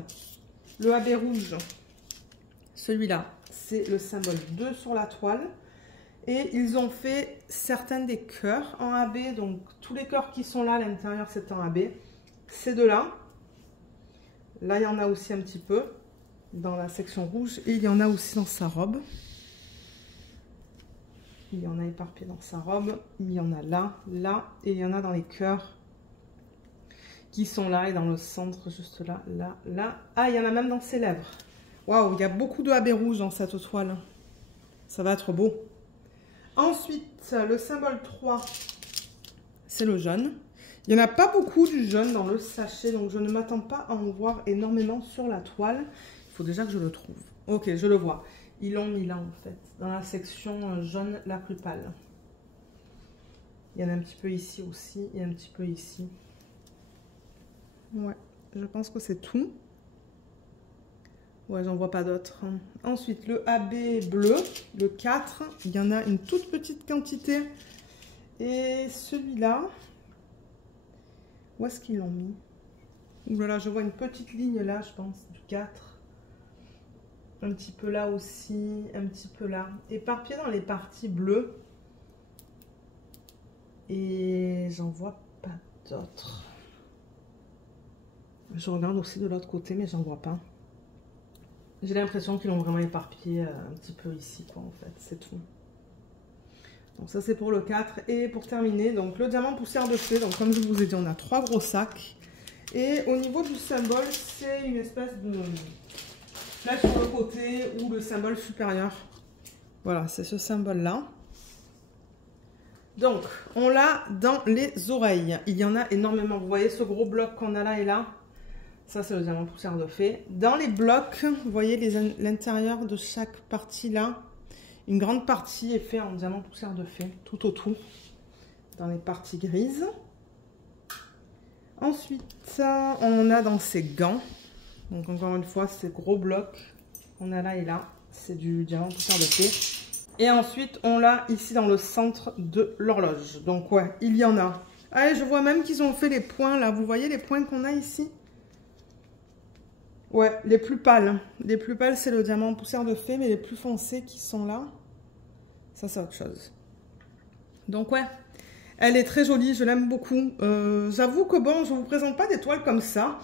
le AB rouge, celui-là, c'est le symbole 2 sur la toile. Et ils ont fait certains des cœurs en AB. Donc, tous les cœurs qui sont là à l'intérieur, c'est en AB. Ces deux-là. Là, il y en a aussi un petit peu dans la section rouge. Et il y en a aussi dans sa robe. Il y en a éparpillé dans sa robe. Il y en a là, là. Et il y en a dans les cœurs qui sont là et dans le centre, juste là, là, là. Ah, il y en a même dans ses lèvres. Waouh, il y a beaucoup de AB rouge dans cette toile. Ça va être beau. Ensuite, le symbole 3, c'est le jaune. Il n'y en a pas beaucoup du jaune dans le sachet, donc je ne m'attends pas à en voir énormément sur la toile. Il faut déjà que je le trouve. Ok, je le vois. Ils l'ont mis là, en fait, dans la section jaune la plus pâle. Il y en a un petit peu ici aussi, et un petit peu ici. Ouais. Je pense que c'est tout. Ouais, j'en vois pas d'autres. Ensuite, le AB bleu, le 4. Il y en a une toute petite quantité. Et celui-là, où est-ce qu'ils l'ont mis? Ouh là là, je vois une petite ligne là, je pense, du 4. Un petit peu là aussi, un petit peu là. Éparpillé dans les parties bleues. Et j'en vois pas d'autres. Je regarde aussi de l'autre côté, mais j'en vois pas. J'ai l'impression qu'ils l'ont vraiment éparpillé un petit peu ici, quoi, en fait. C'est tout. Donc ça, c'est pour le 4. Et pour terminer, donc le diamant poussière de fée. Donc comme je vous ai dit, on a 3 gros sacs. Et au niveau du symbole, c'est une espèce de flèche sur le côté ou le symbole supérieur. Voilà, c'est ce symbole-là. Donc, on l'a dans les oreilles. Il y en a énormément. Vous voyez ce gros bloc qu'on a là et là? Ça, c'est le diamant poussière de fée. Dans les blocs, vous voyez l'intérieur de chaque partie là. Une grande partie est faite en diamant poussière de fée, tout autour, dans les parties grises. Ensuite, on a dans ces gants. Donc, encore une fois, ces gros blocs qu'on a là et là. C'est du diamant poussière de fée. Et ensuite, on l'a ici dans le centre de l'horloge. Donc, ouais, il y en a. Allez, je vois même qu'ils ont fait les points là. Vous voyez les points qu'on a ici? Ouais, les plus pâles. Les plus pâles, c'est le diamant poussière de fée, mais les plus foncés qui sont là, ça, c'est autre chose. Donc, ouais, elle est très jolie, je l'aime beaucoup. J'avoue que bon, je ne vous présente pas des toiles comme ça.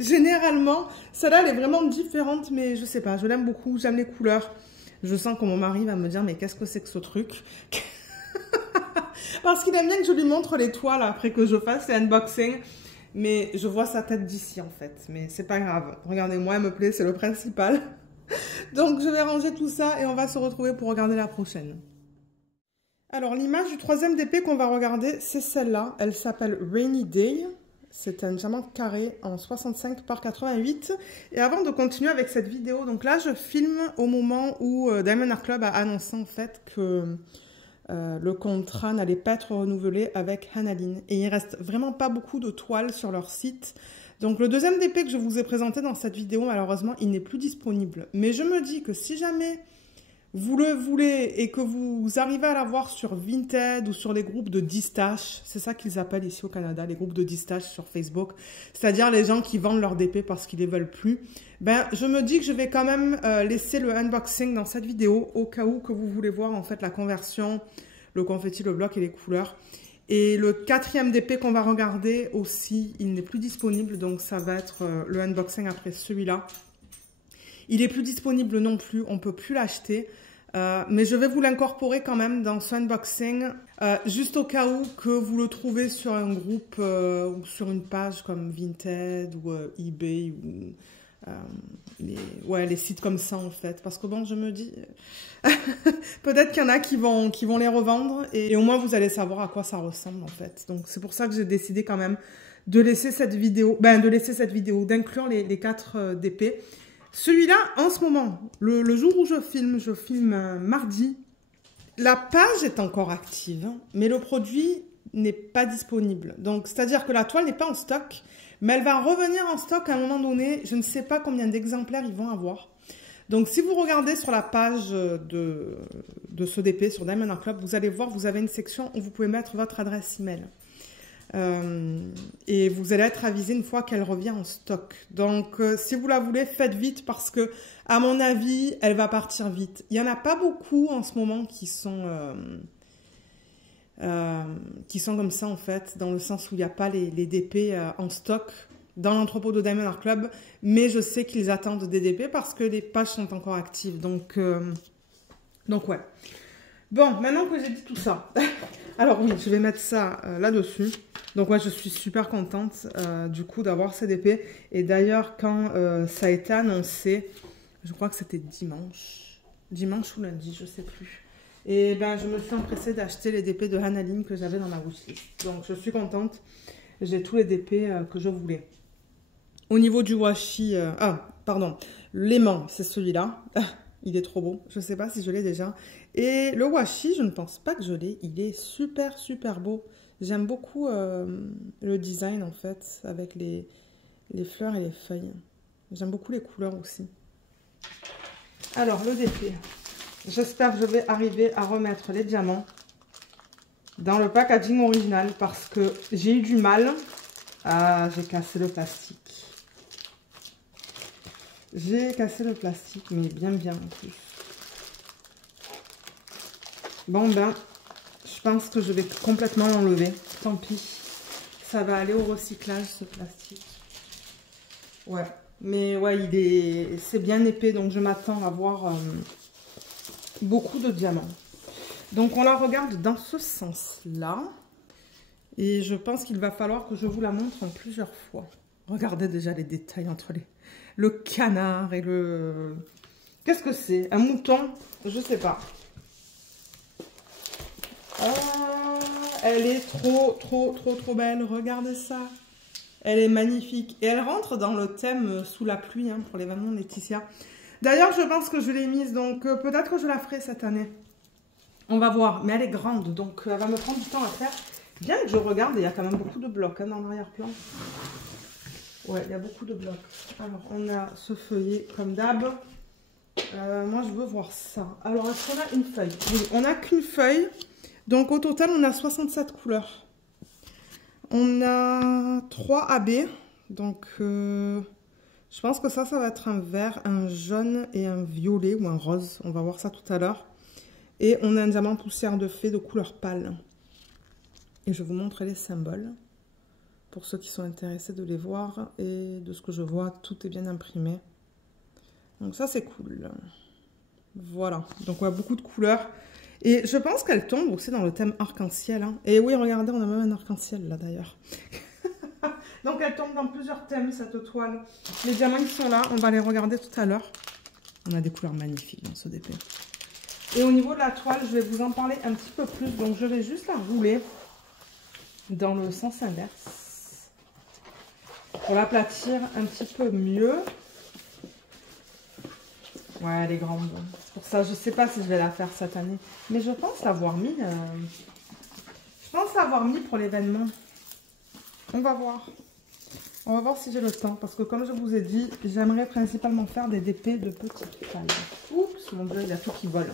Généralement, celle-là, elle est vraiment différente, mais je sais pas, je l'aime beaucoup, j'aime les couleurs. Je sens que mon mari va me dire, mais qu'est-ce que c'est que ce truc? Parce qu'il aime bien que je lui montre les toiles après que je fasse les unboxings. Mais je vois sa tête d'ici en fait. Mais c'est pas grave. Regardez-moi, elle me plaît, c'est le principal. Donc je vais ranger tout ça et on va se retrouver pour regarder la prochaine. Alors l'image du troisième DP qu'on va regarder, c'est celle-là. Elle s'appelle Rainy Day. C'est un diamant carré en 65 par 88. Et avant de continuer avec cette vidéo, donc là je filme au moment où Diamond Art Club a annoncé en fait que le contrat n'allait pas être renouvelé avec Hannah-Lynn. Et il reste vraiment pas beaucoup de toiles sur leur site. Donc le deuxième DP que je vous ai présenté dans cette vidéo, malheureusement, il n'est plus disponible. Mais je me dis que si jamais vous le voulez et que vous arrivez à l'avoir sur Vinted ou sur les groupes de distache, c'est ça qu'ils appellent ici au Canada, les groupes de distache sur Facebook, c'est-à-dire les gens qui vendent leurs DP parce qu'ils les veulent plus, ben je me dis que je vais quand même laisser le unboxing dans cette vidéo au cas où que vous voulez voir en fait la conversion, le confetti, le bloc et les couleurs. Et le quatrième DP qu'on va regarder aussi, il n'est plus disponible, donc ça va être le unboxing après celui-là. Il n'est plus disponible non plus, on ne peut plus l'acheter. Mais je vais vous l'incorporer quand même dans ce unboxing, juste au cas où que vous le trouvez sur un groupe ou sur une page comme Vinted ou eBay ou les sites comme ça en fait. Parce que bon, je me dis, peut-être qu'il y en a qui vont les revendre et au moins vous allez savoir à quoi ça ressemble en fait. Donc c'est pour ça que j'ai décidé quand même de laisser cette vidéo, d'inclure les 4 DP. Celui-là, en ce moment, le jour où je filme mardi, la page est encore active, mais le produit n'est pas disponible. Donc, c'est-à-dire que la toile n'est pas en stock, mais elle va revenir en stock à un moment donné. Je ne sais pas combien d'exemplaires ils vont avoir. Donc, si vous regardez sur la page de ce DP, sur Diamond Art Club, vous allez voir, vous avez une section où vous pouvez mettre votre adresse email. Et vous allez être avisé une fois qu'elle revient en stock. Donc, si vous la voulez, faites vite parce que, à mon avis, elle va partir vite. Il n'y en a pas beaucoup en ce moment qui sont comme ça, en fait, dans le sens où il n'y a pas les DP en stock dans l'entrepôt de Diamond Art Club. Mais je sais qu'ils attendent des DP parce que les pages sont encore actives. Donc ouais. Bon, maintenant que j'ai dit tout ça, alors oui, je vais mettre ça là-dessus. Donc ouais, je suis super contente du coup d'avoir ces DP. Et d'ailleurs, quand ça a été annoncé, je crois que c'était dimanche ou lundi, je sais plus. Et ben, je me suis empressée d'acheter les DP de Hannah-Lynn que j'avais dans ma wishlist. Donc je suis contente, j'ai tous les DP que je voulais. Au niveau du washi, l'aimant, c'est celui-là. Il est trop beau. Je ne sais pas si je l'ai déjà. Et le washi, je ne pense pas que je l'ai. Il est super, super beau. J'aime beaucoup le design, en fait, avec les les fleurs et les feuilles. J'aime beaucoup les couleurs aussi. Alors, le DP. J'espère que je vais arriver à remettre les diamants dans le packaging original parce que j'ai eu du mal. Ah, j'ai cassé le plastique. J'ai cassé le plastique, mais bien en plus. Bon ben, je pense que je vais complètement l'enlever. Tant pis. Ça va aller au recyclage, ce plastique. Ouais. Mais ouais, c'est bien épais, donc je m'attends à voir beaucoup de diamants. Donc on la regarde dans ce sens-là. Et je pense qu'il va falloir que je vous la montre en plusieurs fois. Regardez déjà les détails entre le canard et le... Qu'est-ce que c'est? Un mouton? Je sais pas. Ah, elle est trop belle. Regardez ça. Elle est magnifique. Et elle rentre dans le thème sous la pluie hein, pour l'événement de Laetitia. D'ailleurs, je pense que je l'ai mise. Donc, peut-être que je la ferai cette année. On va voir. Mais elle est grande. Donc, elle va me prendre du temps à faire. Bien que je regarde, il y a quand même beaucoup de blocs hein, dans l'arrière-plan. Ouais, il y a beaucoup de blocs. Alors, on a ce feuillet comme d'hab. Moi, je veux voir ça. Alors, est-ce qu'on a une feuille? Oui, on n'a qu'une feuille. Donc, au total, on a 67 couleurs. On a 3 AB. Donc, je pense que ça va être un vert, un jaune et un violet ou un rose. On va voir ça tout à l'heure. Et on a un diamant poussière de fée de couleur pâle. Et je vais vous montrer les symboles. Pour ceux qui sont intéressés de les voir. Et de ce que je vois, tout est bien imprimé. Donc ça, c'est cool. Voilà. Donc, on a beaucoup de couleurs. Et je pense qu'elle tombe aussi dans le thème arc-en-ciel. Hein. Et oui, regardez, on a même un arc-en-ciel là d'ailleurs. Donc elle tombe dans plusieurs thèmes, cette toile. Les diamants, ils sont là. On va les regarder tout à l'heure. On a des couleurs magnifiques dans ce DP. Et au niveau de la toile, je vais vous en parler un petit peu plus. Donc je vais juste la rouler dans le sens inverse. Pour l'aplatir un petit peu mieux. Ouais, elle est grande. C'est pour ça, je ne sais pas si je vais la faire cette année. Mais je pense l'avoir mis. Pour l'événement. On va voir. On va voir si j'ai le temps. Parce que comme je vous ai dit, j'aimerais principalement faire des DP de petite taille. Oups, mon Dieu, il y a tout qui vole.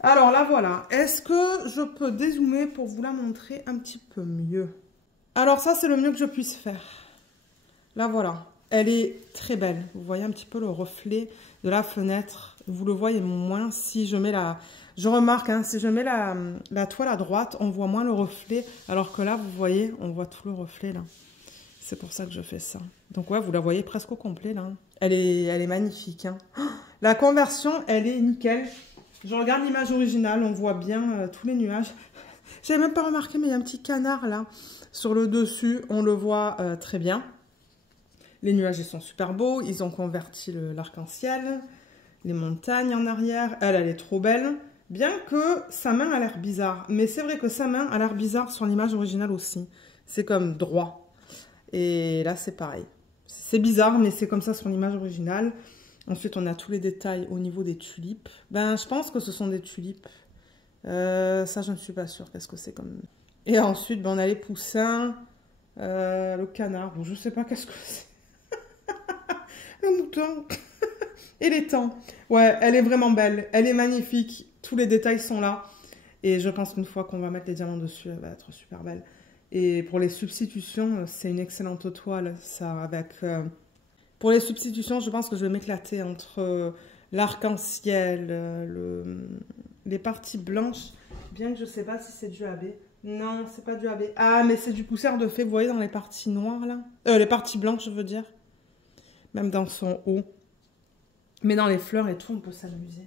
Alors là, voilà. Est-ce que je peux dézoomer pour vous la montrer un petit peu mieux? Alors ça, c'est le mieux que je puisse faire. Là, voilà. Elle est très belle. Vous voyez un petit peu le reflet de la fenêtre. Vous le voyez moins si je mets la... Je remarque, hein, si je mets la toile à droite, on voit moins le reflet. Alors que là, vous voyez, on voit tout le reflet là. C'est pour ça que je fais ça. Donc ouais, vous la voyez presque au complet là. Elle est magnifique. Hein. La conversion, elle est nickel. Je regarde l'image originale, on voit bien tous les nuages. J'avais même pas remarqué, mais il y a un petit canard là. Sur le dessus, on le voit très bien. Les nuages, ils sont super beaux. Ils ont converti l'arc-en-ciel. Les montagnes en arrière. Elle est trop belle. Bien que sa main a l'air bizarre. Mais c'est vrai que sa main a l'air bizarre sur l'image originale aussi. C'est comme droit. Et là, c'est pareil. C'est bizarre, mais c'est comme ça sur l'image originale. Ensuite, on a tous les détails au niveau des tulipes. Ben, je pense que ce sont des tulipes. Ça, je ne suis pas sûre. Qu'est-ce que c'est comme... Et ensuite, ben, on a les poussins. Le canard. Bon, je ne sais pas qu'est-ce que c'est. Le mouton. Et les temps. Ouais, elle est vraiment belle. Elle est magnifique. Tous les détails sont là. Et je pense qu'une fois qu'on va mettre les diamants dessus, elle va être super belle. Et pour les substitutions, c'est une excellente toile. Ça, avec, pour les substitutions, je pense que je vais m'éclater entre l'arc-en-ciel, les parties blanches. Bien que je ne sais pas si c'est du AB. Non, c'est pas du AB. Ah, mais c'est du poussière de fée. Vous voyez dans les parties noires, là? Les parties blanches, je veux dire. Même dans son haut. Mais dans les fleurs et tout, on peut s'amuser.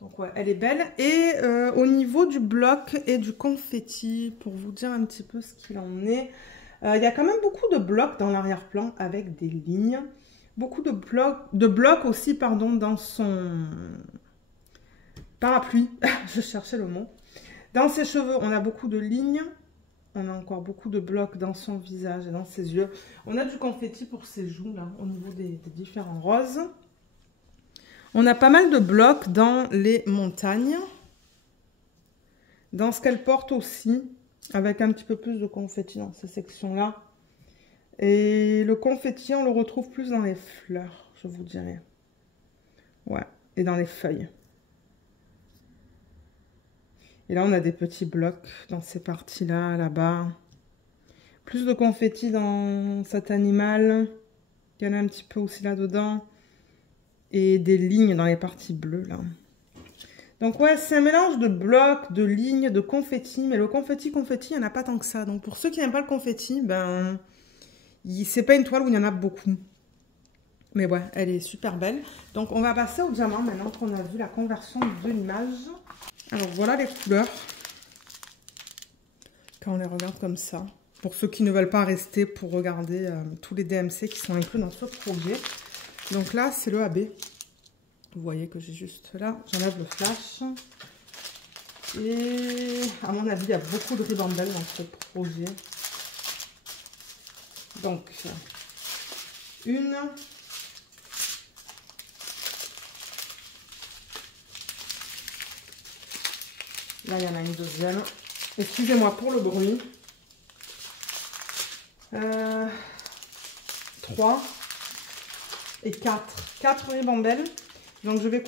Donc ouais, elle est belle. Et au niveau du bloc et du confetti, pour vous dire un petit peu ce qu'il en est, il y a quand même beaucoup de blocs dans l'arrière-plan avec des lignes. Beaucoup de blocs aussi, pardon, dans son parapluie. Je cherchais le mot. Dans ses cheveux, on a beaucoup de lignes. On a encore beaucoup de blocs dans son visage et dans ses yeux. On a du confetti pour ses joues, là, au niveau des différents roses. On a pas mal de blocs dans les montagnes. Dans ce qu'elle porte aussi, avec un petit peu plus de confetti dans ces sections-là. Et le confetti, on le retrouve plus dans les fleurs, je vous dirais. Ouais, et dans les feuilles. Et là, on a des petits blocs dans ces parties-là, là-bas. Plus de confetti dans cet animal. Il y en a un petit peu aussi là-dedans. Et des lignes dans les parties bleues, là. Donc ouais, c'est un mélange de blocs, de lignes, de confetti. Mais le confetti, il n'y en a pas tant que ça. Donc pour ceux qui n'aiment pas le confetti, ben... c'est pas une toile où il y en a beaucoup. Mais ouais, elle est super belle. Donc on va passer au diamant maintenant qu'on a vu la conversion de l'image. Alors voilà les couleurs. Quand on les regarde comme ça. Pour ceux qui ne veulent pas rester pour regarder tous les DMC qui sont inclus dans ce projet. Donc là, c'est le AB. Vous voyez que j'ai juste là, j'enlève le flash. Et à mon avis, il y a beaucoup de ribambelle dans ce projet. Donc, une. Là, il y en a une deuxième. Excusez-moi pour le bruit. 3 et 4. 4 ribambelles. Donc je vais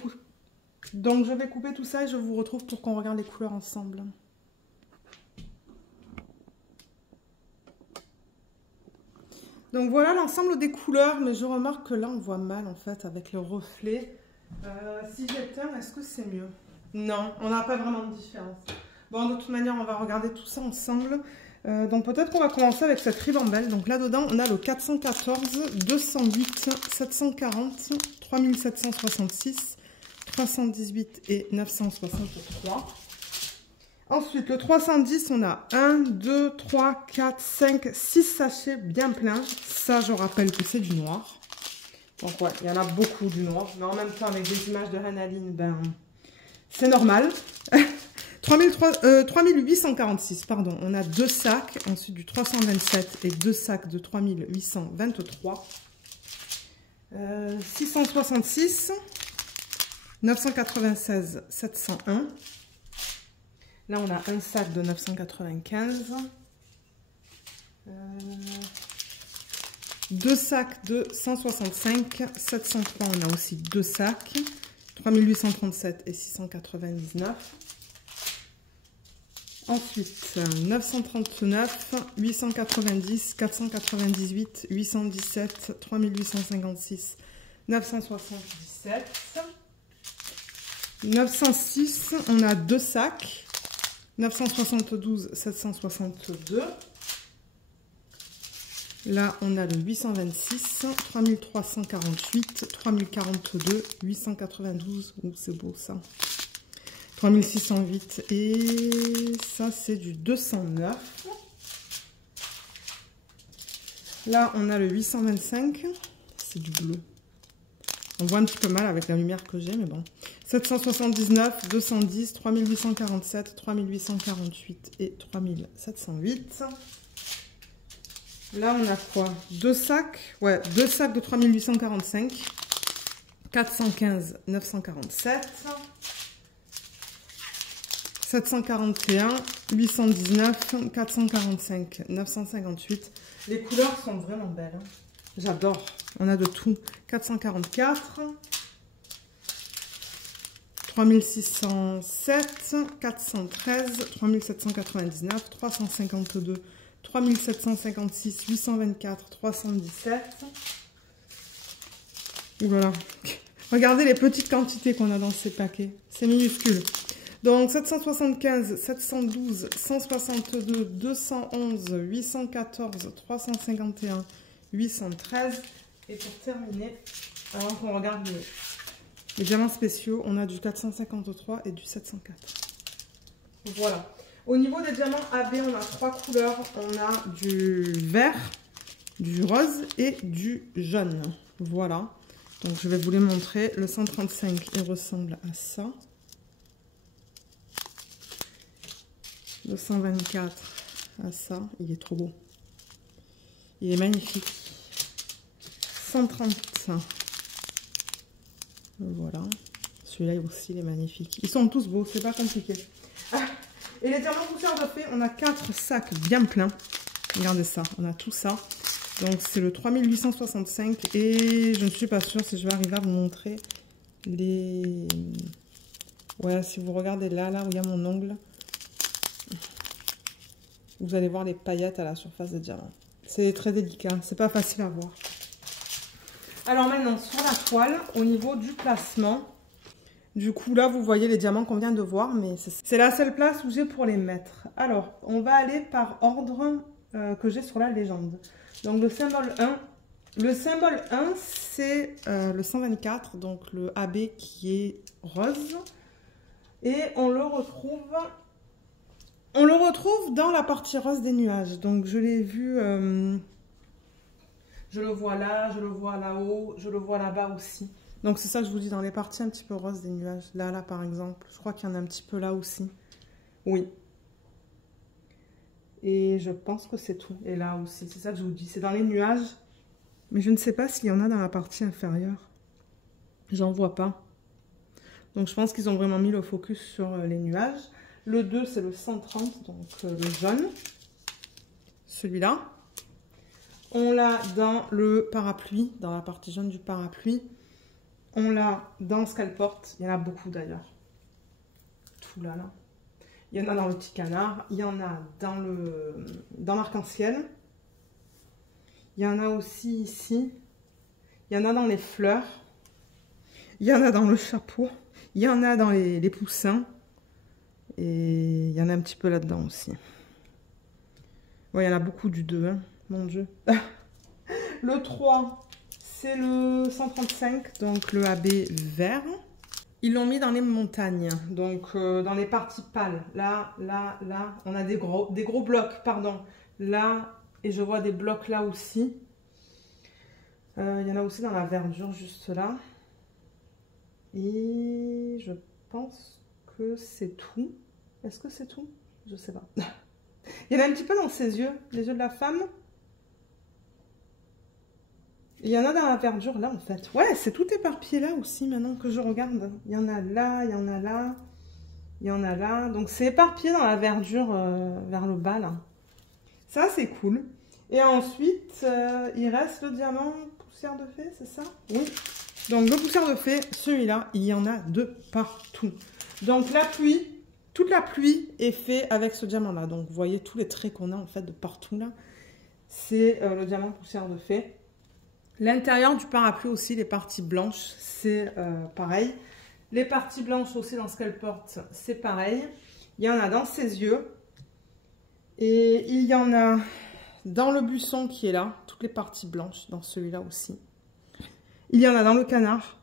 couper tout ça et je vous retrouve pour qu'on regarde les couleurs ensemble. Donc voilà l'ensemble des couleurs, mais je remarque que là on voit mal en fait avec le reflet. Si j'éteins, est-ce que c'est mieux? Non, on n'a pas vraiment de différence. Bon, de toute manière, on va regarder tout ça ensemble. Donc peut-être qu'on va commencer avec cette ribambelle. Donc là-dedans, on a le 414, 208, 740, 3766, 318 et 963. Ensuite, le 310, on a 1, 2, 3, 4, 5, 6 sachets bien pleins. Ça, je rappelle que c'est du noir. Donc ouais, il y en a beaucoup du noir. Mais en même temps, avec des images de Renaline, ben, c'est normal. 3846, pardon. On a 2 sacs, ensuite du 327 et 2 sacs de 3823. 666, 996, 701. Là, on a un sac de 995. 2 sacs de 165, 703. On a aussi 2 sacs. 3837 et 699. Ensuite, 939, 890, 498, 817, 3856, 977. 906, on a 2 sacs. 972, 762. Là, on a le 826, 3348, 3042, 892. Oh, c'est beau ça. 3608 et ça, c'est du 209. Là, on a le 825. C'est du bleu. On voit un petit peu mal avec la lumière que j'ai, mais bon. 779, 210, 3847, 3848 et 3708. Là, on a quoi? 2 sacs. Ouais, 2 sacs de 3845. 415, 947. 741, 819, 445, 958. Les couleurs sont vraiment belles. Hein. J'adore. On a de tout. 444. 3607, 413, 3799, 352, 3756, 824, 317. Et voilà. Regardez les petites quantités qu'on a dans ces paquets. C'est minuscule. Donc 775, 712, 162, 211, 814, 351, 813. Et pour terminer, avant qu'on regarde les diamants spéciaux, on a du 453 et du 704. Voilà. Au niveau des diamants AB, on a 3 couleurs. On a du vert, du rose et du jaune. Voilà. Donc je vais vous les montrer. Le 135, il ressemble à ça. Le 124 à ça. Il est trop beau. Il est magnifique. 130. Voilà. Celui-là aussi, il est magnifique. Ils sont tous beaux, c'est pas compliqué. Ah, et les diamants poussière de fée, on a 4 sacs bien pleins. Regardez ça, on a tout ça. Donc c'est le 3865 et je ne suis pas sûre si je vais arriver à vous montrer les... Ouais, si vous regardez là où il y a mon ongle, vous allez voir les paillettes à la surface des diamants. C'est très délicat, c'est pas facile à voir. Alors maintenant, sur la toile, au niveau du placement, du coup là, vous voyez les diamants qu'on vient de voir, mais c'est la seule place où j'ai pour les mettre. Alors, on va aller par ordre que j'ai sur la légende. Donc le symbole 1, c'est le 124, donc le AB qui est rose. Et on le retrouve dans la partie rose des nuages. Donc je l'ai vu, je le vois là, je le vois là-haut, je le vois là-bas aussi. Donc c'est ça que je vous dis, dans les parties un petit peu rose des nuages. Là par exemple, je crois qu'il y en a un petit peu là aussi. Oui. Et je pense que c'est tout. Et là aussi, c'est ça que je vous dis, c'est dans les nuages. Mais je ne sais pas s'il y en a dans la partie inférieure. J'en vois pas. Donc je pense qu'ils ont vraiment mis le focus sur les nuages. Le 2, c'est le 130, donc le jaune. Celui-là. On l'a dans le parapluie, dans la partie jaune du parapluie. On l'a dans ce qu'elle porte. Il y en a beaucoup d'ailleurs. Tout là. Il y en a dans le petit canard. Il y en a dans l'arc-en-ciel. Il y en a aussi ici. Il y en a dans les fleurs. Il y en a dans le chapeau. Il y en a dans les poussins. Et il y en a un petit peu là-dedans aussi. Ouais, il y en a beaucoup du 2, hein, mon Dieu. Le 3, c'est le 135, donc le AB vert. Ils l'ont mis dans les montagnes, donc dans les parties pâles. Là, on a des gros blocs, pardon. Là, et je vois des blocs là aussi. Il y en a aussi dans la verdure, juste là. Et je pense que c'est tout. Est-ce que c'est tout? Je sais pas. Il y en a un petit peu dans ses yeux, les yeux de la femme. Il y en a dans la verdure là en fait. Ouais, c'est tout éparpillé là aussi maintenant que je regarde. Il y en a là, il y en a là, il y en a là. Donc c'est éparpillé dans la verdure vers le bas là. Ça c'est cool. Et ensuite, il reste le diamant poussière de fée, c'est ça? Oui. Donc le poussière de fée, celui-là, il y en a de partout. Donc la pluie, toute la pluie est faite avec ce diamant-là. Donc vous voyez tous les traits qu'on a en fait de partout là. C'est le diamant poussière de fée. L'intérieur du parapluie aussi, les parties blanches, c'est pareil. Les parties blanches aussi dans ce qu'elle porte, c'est pareil. Il y en a dans ses yeux. Et il y en a dans le buisson qui est là, toutes les parties blanches dans celui-là aussi. Il y en a dans le canard.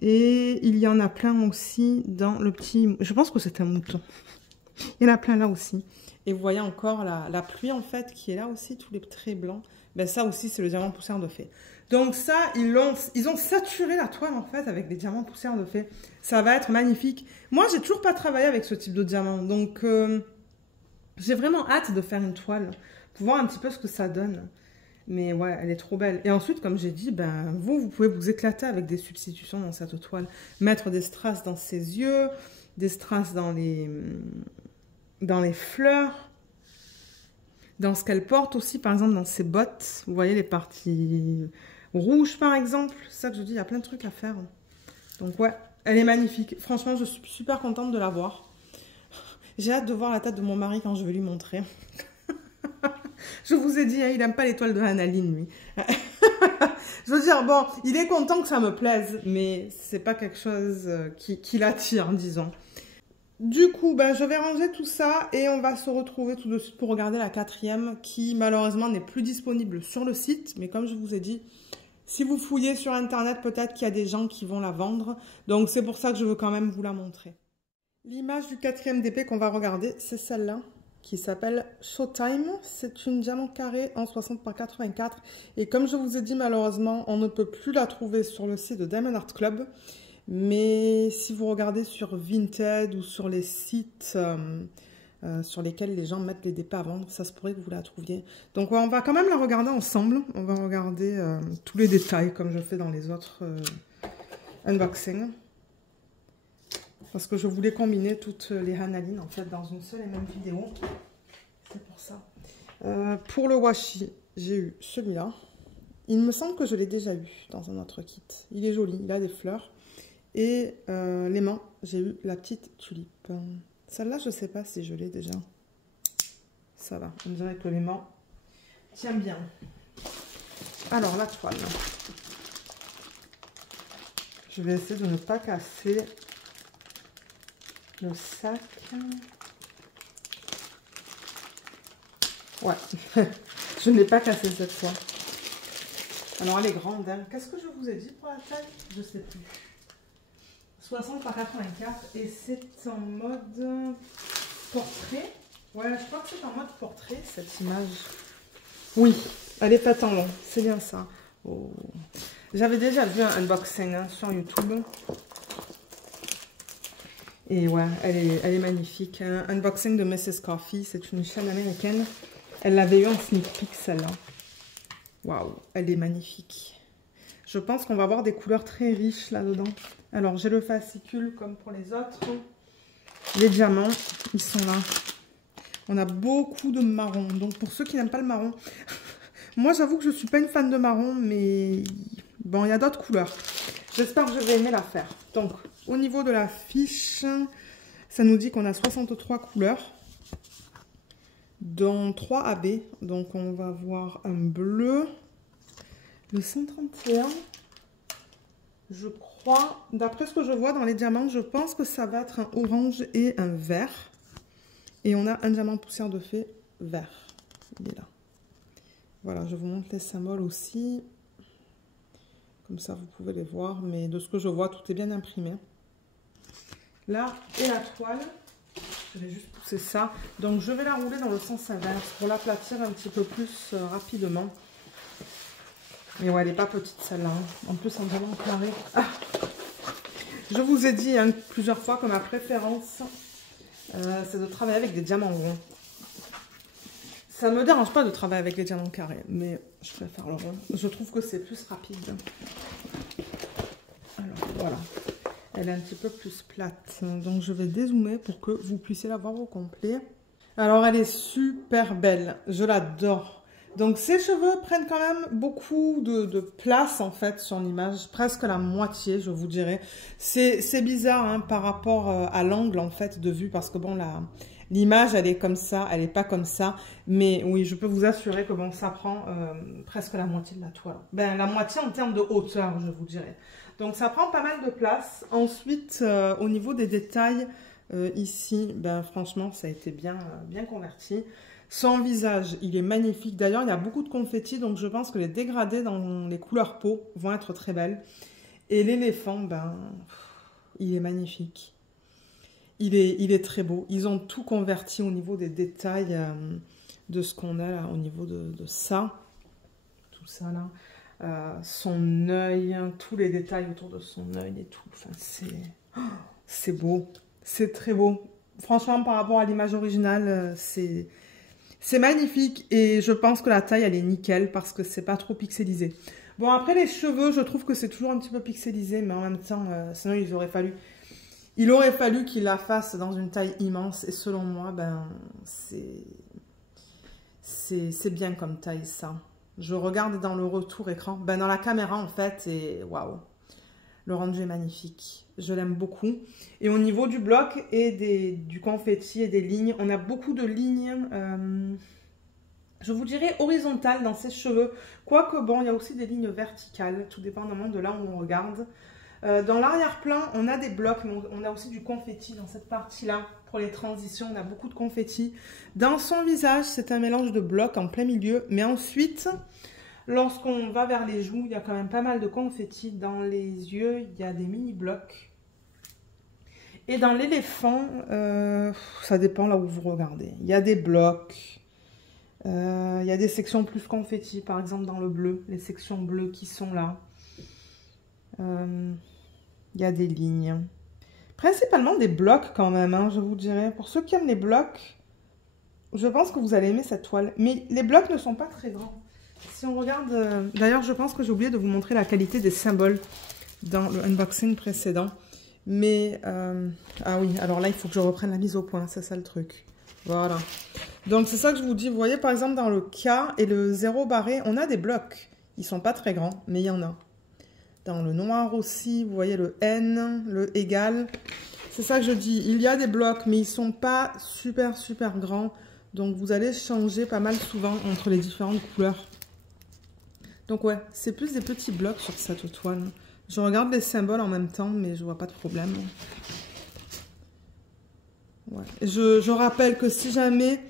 Et il y en a plein aussi dans le petit... Je pense que c'est un mouton. Il y en a plein là aussi. Et vous voyez encore la pluie en fait qui est là aussi, tous les traits blancs. Ben ça aussi c'est le diamant poussière de fée. Donc ça, ils ont saturé la toile en fait avec des diamants poussière de fée. Ça va être magnifique. Moi j'ai toujours pas travaillé avec ce type de diamant. Donc j'ai vraiment hâte de faire une toile. Pour voir un petit peu ce que ça donne. Mais ouais, elle est trop belle. Et ensuite, comme j'ai dit, ben, vous pouvez vous éclater avec des substitutions dans cette toile. Mettre des strass dans ses yeux, des strass dans les fleurs, dans ce qu'elle porte aussi, par exemple, dans ses bottes. Vous voyez les parties rouges, par exemple. C'est ça que je dis, il y a plein de trucs à faire. Donc ouais, elle est magnifique. Franchement, je suis super contente de la voir. J'ai hâte de voir la tête de mon mari quand je vais lui montrer. Je vous ai dit, hein, il n'aime pas l'étoile de Hanaline, lui. Je veux dire, bon, il est content que ça me plaise, mais c'est pas quelque chose qui l'attire, disons. Du coup, ben, je vais ranger tout ça et on va se retrouver tout de suite pour regarder la 4e qui, malheureusement, n'est plus disponible sur le site. Mais comme je vous ai dit, si vous fouillez sur Internet, peut-être qu'il y a des gens qui vont la vendre. Donc, c'est pour ça que je veux quand même vous la montrer. L'image du 4e DP qu'on va regarder, c'est celle-là, qui s'appelle Showtime. C'est une diamant carré en 60 par 84. Et comme je vous ai dit, malheureusement, on ne peut plus la trouver sur le site de Diamond Art Club. Mais si vous regardez sur Vinted ou sur les sites sur lesquels les gens mettent les DP à vendre, ça se pourrait que vous la trouviez. Donc ouais, on va quand même la regarder ensemble. On va regarder tous les détails comme je fais dans les autres unboxings. Parce que je voulais combiner toutes les Hanaline en fait dans une seule et même vidéo. C'est pour ça. Pour le washi, j'ai eu celui-là. Il me semble que je l'ai déjà eu dans un autre kit. Il est joli, il a des fleurs. Et l'aimant, j'ai eu la petite tulipe. Celle-là, je ne sais pas si je l'ai déjà. Ça va, on dirait que l'aimant tient bien. Alors, la toile. Je vais essayer de ne pas casser le sac. Ouais, je n'ai pas cassé cette fois. Alors, elle est grande. Hein. Qu'est-ce que je vous ai dit pour la taille? Je ne sais plus. 60 par 84. Et c'est en mode portrait. Ouais, je crois que c'est en mode portrait, cette image. Oui, elle est faite en long. C'est bien ça. Oh. J'avais déjà vu un unboxing hein, sur YouTube. Et ouais, elle est magnifique. Un unboxing de Mrs. Coffee. C'est une chaîne américaine. Elle l'avait eu en sneak peek, celle-là. Waouh, elle est magnifique. Je pense qu'on va avoir des couleurs très riches là-dedans. Alors, j'ai le fascicule comme pour les autres. Les diamants, ils sont là. On a beaucoup de marron. Donc, pour ceux qui n'aiment pas le marron, moi, j'avoue que je ne suis pas une fan de marron, mais bon, il y a d'autres couleurs. J'espère que je vais aimer la faire. Donc, au niveau de la fiche, ça nous dit qu'on a 63 couleurs, dont 3 AB. Donc, on va voir un bleu, le 131. Je crois, d'après ce que je vois dans les diamants, je pense que ça va être un orange et un vert. Et on a un diamant poussière de fée vert. Il est là. Voilà, je vous montre les symboles aussi. Comme ça, vous pouvez les voir. Mais de ce que je vois, tout est bien imprimé. Là, et la toile. Je vais juste pousser ça. Donc, je vais la rouler dans le sens inverse pour l'aplatir un petit peu plus rapidement. Mais ouais, elle n'est pas petite celle-là. En plus, en diamant carré. Ah, je vous ai dit hein, plusieurs fois que ma préférence, c'est de travailler avec des diamants ronds. Ça ne me dérange pas de travailler avec les diamants carrés, mais je préfère le rond. Je trouve que c'est plus rapide. Alors, voilà. Elle est un petit peu plus plate. Donc, je vais dézoomer pour que vous puissiez la voir au complet. Alors, elle est super belle. Je l'adore. Donc, ses cheveux prennent quand même beaucoup de place, en fait, sur l'image. Presque la moitié, je vous dirais. C'est bizarre, hein, par rapport à l'angle, en fait, de vue. Parce que, bon, l'image, elle est comme ça. Elle n'est pas comme ça. Mais, oui, je peux vous assurer que, bon, ça prend presque la moitié de la toile. Ben, la moitié en termes de hauteur, je vous dirais. Donc, ça prend pas mal de place. Ensuite, au niveau des détails, ici, ben, franchement, ça a été bien converti. Son visage, il est magnifique. D'ailleurs, il y a beaucoup de confettis, donc je pense que les dégradés dans les couleurs peau vont être très belles. Et l'éléphant, ben, il est magnifique. Il est très beau. Ils ont tout converti au niveau des détails de ce qu'on a là, au niveau de ça. Tout ça là. Son œil, tous les détails autour de son œil et tout. Enfin, c'est beau. C'est très beau. Franchement, par rapport à l'image originale, c'est magnifique et je pense que la taille, elle est nickel parce que c'est pas trop pixelisé. Bon, après les cheveux, je trouve que c'est toujours un petit peu pixelisé, mais en même temps, sinon il aurait fallu qu'il la fasse dans une taille immense et selon moi, ben, c'est bien comme taille ça. Je regarde dans le retour écran, ben, dans la caméra en fait et waouh, le rendu est magnifique. Je l'aime beaucoup. Et au niveau du bloc et du confetti et des lignes, on a beaucoup de lignes, je vous dirais horizontales dans ses cheveux. Quoique bon, il y a aussi des lignes verticales, tout dépendamment de là où on regarde. Dans l'arrière-plan, on a des blocs, mais on a aussi du confetti dans cette partie-là. Pour les transitions, on a beaucoup de confetti. Dans son visage, c'est un mélange de blocs en plein milieu. Mais ensuite, lorsqu'on va vers les joues, il y a quand même pas mal de confetti. Dans les yeux, il y a des mini-blocs. Et dans l'éléphant, ça dépend là où vous regardez. Il y a des blocs, il y a des sections plus confetti, par exemple dans le bleu, les sections bleues qui sont là. Il y a des lignes. Principalement des blocs quand même, hein, je vous dirais. Pour ceux qui aiment les blocs, je pense que vous allez aimer cette toile. Mais les blocs ne sont pas très grands. Si on regarde... D'ailleurs, je pense que j'ai oublié de vous montrer la qualité des symboles dans le unboxing précédent. Mais, ah oui, alors là, il faut que je reprenne la mise au point, c'est ça le truc. Voilà. Donc c'est ça que je vous dis. Vous voyez par exemple dans le K et le 0 barré, on a des blocs. Ils sont pas très grands, mais il y en a. Dans le noir aussi, vous voyez le N, le égal. C'est ça que je dis. Il y a des blocs, mais ils sont pas super grands. Donc vous allez changer pas mal souvent entre les différentes couleurs. Donc ouais, c'est plus des petits blocs sur cette toile. Je regarde les symboles en même temps, mais je vois pas de problème. Ouais. Je rappelle que si jamais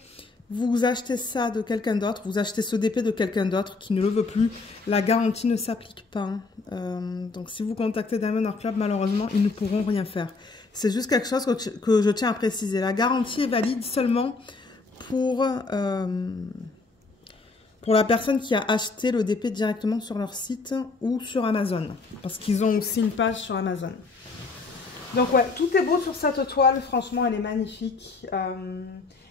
vous achetez ça de quelqu'un d'autre, vous achetez ce DP de quelqu'un d'autre qui ne le veut plus, la garantie ne s'applique pas. Donc si vous contactez Diamond Art Club, malheureusement, ils ne pourront rien faire. C'est juste quelque chose que je tiens à préciser. La garantie est valide seulement pour la personne qui a acheté le DP directement sur leur site ou sur Amazon. Parce qu'ils ont aussi une page sur Amazon. Donc ouais, tout est beau sur cette toile. Franchement, elle est magnifique.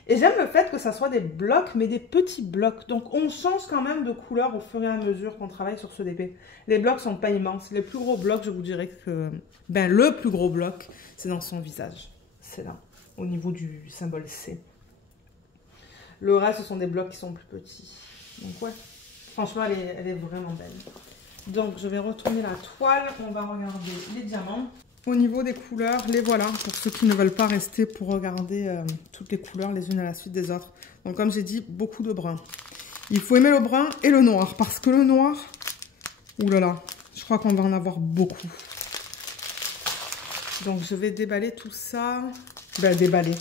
Et j'aime le fait que ça soit des blocs, mais des petits blocs. Donc on change quand même de couleur au fur et à mesure qu'on travaille sur ce DP. Les blocs sont pas immenses. Les plus gros blocs, je vous dirais que... Ben, le plus gros bloc, c'est dans son visage. C'est là, au niveau du symbole C. Le reste, ce sont des blocs qui sont plus petits. Donc ouais, franchement, elle est vraiment belle. Donc je vais retourner la toile. On va regarder les diamants. Au niveau des couleurs, les voilà, pour ceux qui ne veulent pas rester pour regarder toutes les couleurs les unes à la suite des autres. Donc comme j'ai dit, beaucoup de brun. Il faut aimer le brun et le noir, parce que le noir, oulala, je crois qu'on va en avoir beaucoup. Donc je vais déballer tout ça. Ben déballer.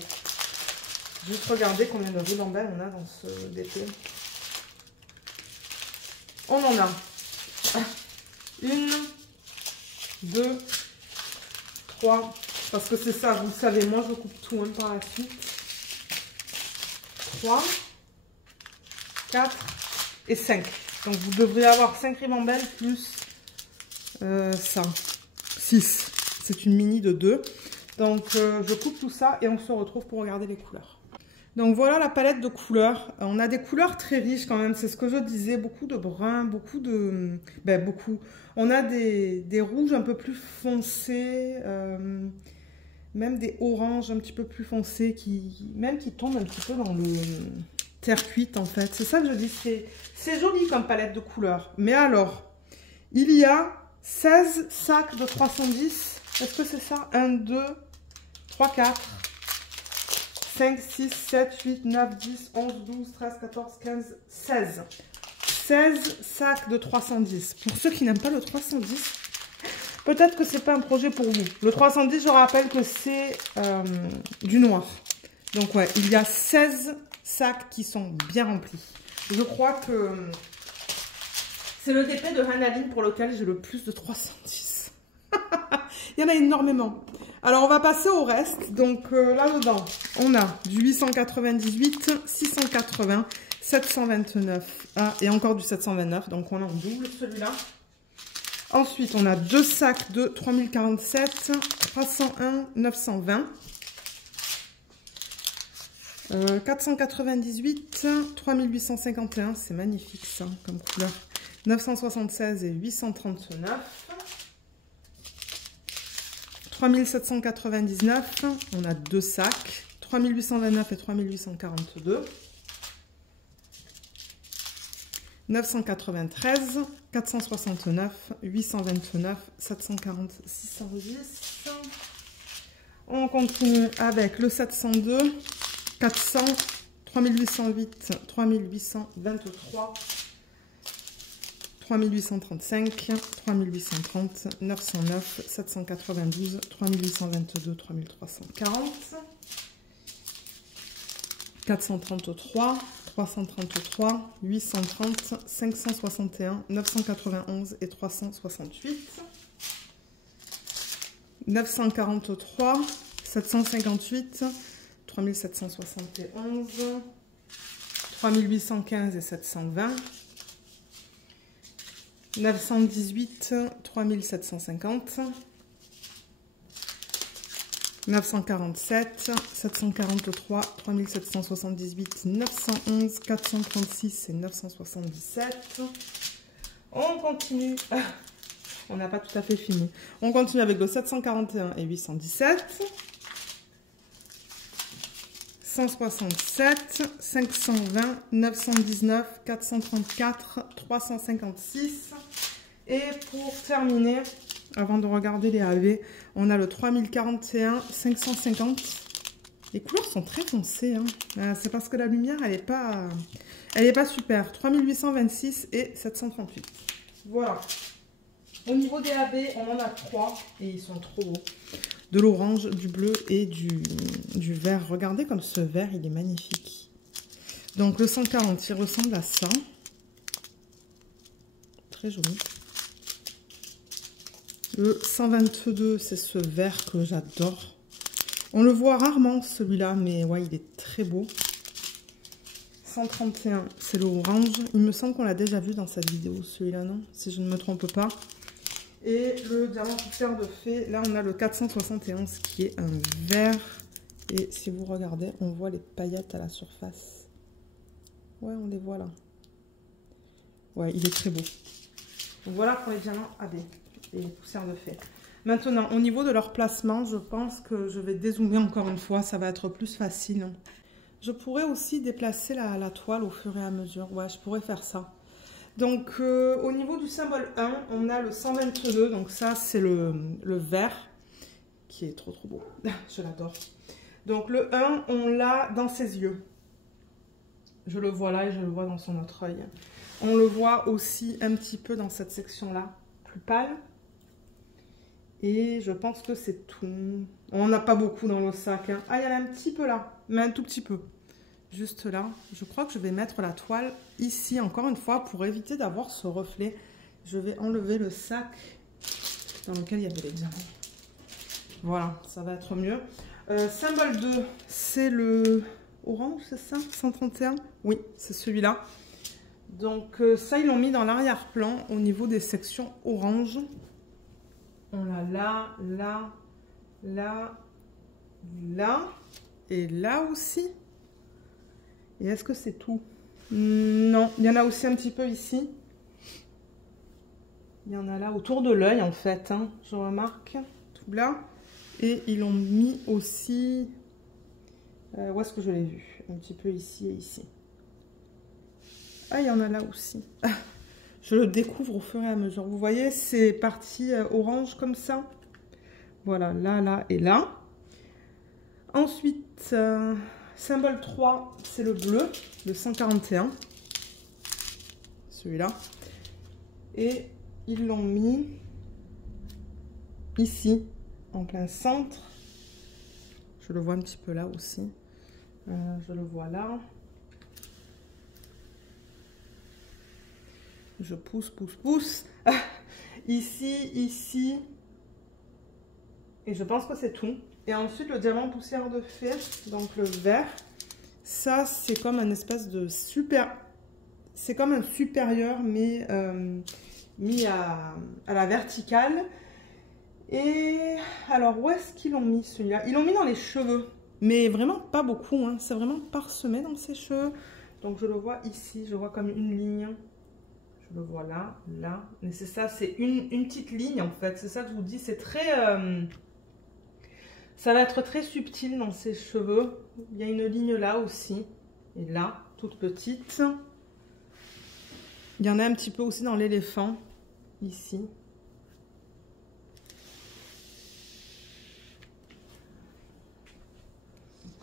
Juste regarder combien de ribambelles on a dans ce DP. On en a 1, 2, 3, parce que c'est ça, vous le savez, moi je coupe tout par la suite. 3, 4 et 5. Donc vous devriez avoir 5 ribambelles plus ça. 6. C'est une mini de 2. Donc je coupe tout ça et on se retrouve pour regarder les couleurs. Donc voilà la palette de couleurs. On a des couleurs très riches quand même, c'est ce que je disais. Beaucoup de brun, beaucoup de... Ben beaucoup. On a des rouges un peu plus foncés, même des oranges un petit peu plus foncés, qui tombent un petit peu dans le terre cuite en fait. C'est ça que je dis, c'est joli comme palette de couleurs. Mais alors, il y a 16 sacs de 310. Est-ce que c'est ça? 1, 2, 3, 4... 5, 6, 7, 8, 9, 10, 11, 12, 13, 14, 15, 16. 16 sacs de 310. Pour ceux qui n'aiment pas le 310, peut-être que ce n'est pas un projet pour vous. Le 310, je rappelle que c'est du noir. Donc ouais, il y a 16 sacs qui sont bien remplis. Je crois que c'est le DP de Hannah pour lequel j'ai le plus de 310. Il y en a énormément. Alors, on va passer au reste. Donc, là-dedans, on a du 898, 680, 729. Ah, et encore du 729. Donc, on a en double celui-là. Ensuite, on a 2 sacs de 3047, 301, 920. 498, 3851. C'est magnifique, ça, comme couleur. 976 et 839. 3799, on a 2 sacs, 3829 et 3842, 993, 469, 829, 740, 610. On continue avec le 702, 400, 3808, 3823, 3835, 3830, 909, 792, 3822, 3340, 433, 333, 830, 561, 991 et 368, 943, 758, 3771, 3815 et 720, 918, 3750, 947, 743, 3778, 911, 436 et 977. On continue. On n'a pas tout à fait fini. On continue avec le 741 et 817. 167, 520, 919, 434, 356. Et pour terminer, avant de regarder les AV, on a le 3041, 550. Les couleurs sont très foncées, hein. C'est parce que la lumière, elle est pas super. 3826 et 738. Voilà. Au niveau des AB, on en a 3 et ils sont trop beaux. De l'orange, du bleu et du vert. Regardez comme ce vert, il est magnifique. Donc le 140, il ressemble à ça. Très joli. Le 122, c'est ce vert que j'adore. On le voit rarement celui-là, mais ouais, il est très beau. 131, c'est l'orange. Il me semble qu'on l'a déjà vu dans cette vidéo, celui-là, non? Si je ne me trompe pas. Et le diamant poussière de fée, là on a le 471 qui est un vert. Et si vous regardez, on voit les paillettes à la surface. Ouais, on les voit là. Ouais, il est très beau. Donc voilà pour les diamants AB et les poussières de fée. Maintenant, au niveau de leur placement, je pense que je vais dézoomer encore une fois. Ça va être plus facile. Je pourrais aussi déplacer la toile au fur et à mesure. Ouais, je pourrais faire ça. Donc, au niveau du symbole 1, on a le 122. Donc ça, c'est le vert qui est trop beau. Je l'adore. Donc le 1, on l'a dans ses yeux. Je le vois là et je le vois dans son autre œil. On le voit aussi un petit peu dans cette section-là, plus pâle. Et je pense que c'est tout. On n'a pas beaucoup dans le sac. Hein. Ah, il y en a un petit peu là, mais un tout petit peu. Juste là. Je crois que je vais mettre la toile ici, encore une fois, pour éviter d'avoir ce reflet. Je vais enlever le sac dans lequel il y avait les diamants. Voilà, ça va être mieux. Symbole 2, c'est le orange, c'est ça? 131? Oui, c'est celui-là. Donc ça, ils l'ont mis dans l'arrière-plan au niveau des sections orange. On l'a là, là, là, là et là aussi. Et est-ce que c'est tout? Non, il y en a aussi un petit peu ici. Il y en a là autour de l'œil en fait, hein, je remarque, tout là. Et ils l'ont mis aussi, où est-ce que je l'ai vu? Un petit peu ici et ici. Ah, il y en a là aussi. Je le découvre au fur et à mesure. Vous voyez, c'est parti orange comme ça. Voilà, là, là et là. Ensuite, symbole 3, c'est le bleu, le 141. Celui-là. Et ils l'ont mis ici, en plein centre. Je le vois un petit peu là aussi. Je le vois là. Je pousse, pousse, pousse. Ici, ici. Et je pense que c'est tout. Et ensuite, le diamant poussière de fée, donc le vert. Ça, c'est comme un espèce de super... C'est comme un supérieur, mais mis à la verticale. Et alors, où est-ce qu'ils l'ont mis celui-là? Ils l'ont mis dans les cheveux. Mais vraiment pas beaucoup. Hein. C'est vraiment parsemé dans ses cheveux. Donc, je le vois ici. Je vois comme une ligne. Je le vois là, là. Mais c'est ça, c'est une petite ligne en fait. C'est ça que je vous dis. C'est très... ça va être très subtil dans ses cheveux. Il y a une ligne là aussi. Et là, toute petite. Il y en a un petit peu aussi dans l'éléphant. Ici.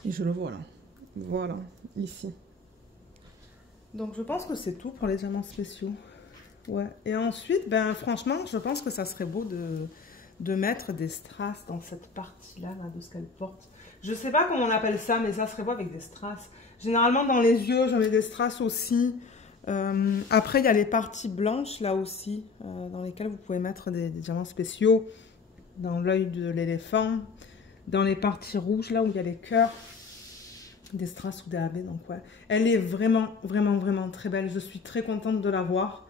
Et je le vois là. Voilà, ici. Donc je pense que c'est tout pour les diamants spéciaux. Ouais. Et ensuite, ben franchement, je pense que ça serait beau de mettre des strass dans cette partie-là là, de ce qu'elle porte. Je sais pas comment on appelle ça, mais ça serait beau avec des strass. Généralement, dans les yeux, je mets des strass aussi. Après, il y a les parties blanches là aussi, dans lesquelles vous pouvez mettre des diamants spéciaux. Dans l'œil de l'éléphant. Dans les parties rouges là où il y a les cœurs. Des strass ou des AB. Donc ouais, elle est vraiment, vraiment, vraiment très belle. Je suis très contente de la voir.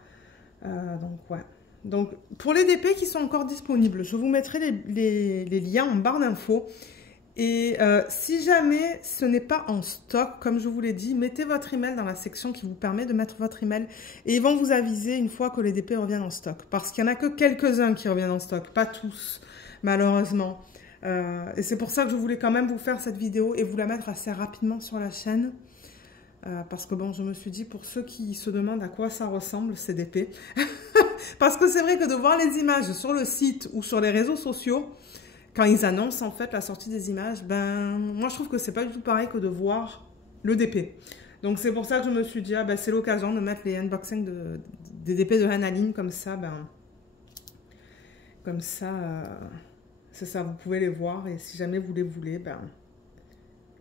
Donc ouais. Donc pour les DP qui sont encore disponibles, je vous mettrai les liens en barre d'infos. Et si jamais ce n'est pas en stock, comme je vous l'ai dit, mettez votre email dans la section qui vous permet de mettre votre email. Et ils vont vous aviser une fois que les DP reviennent en stock. Parce qu'il n'y en a que quelques-uns qui reviennent en stock, pas tous, malheureusement. Et c'est pour ça que je voulais quand même vous faire cette vidéo et vous la mettre assez rapidement sur la chaîne. Parce que bon, je me suis dit, pour ceux qui se demandent à quoi ça ressemble, CDP. Parce que c'est vrai que de voir les images sur le site ou sur les réseaux sociaux, quand ils annoncent en fait la sortie des images, ben moi je trouve que c'est pas du tout pareil que de voir le DP. Donc c'est pour ça que je me suis dit, ah, ben, c'est l'occasion de mettre les unboxings des DP de Hanaline comme ça, c'est ça, vous pouvez les voir et si jamais vous les voulez, ben,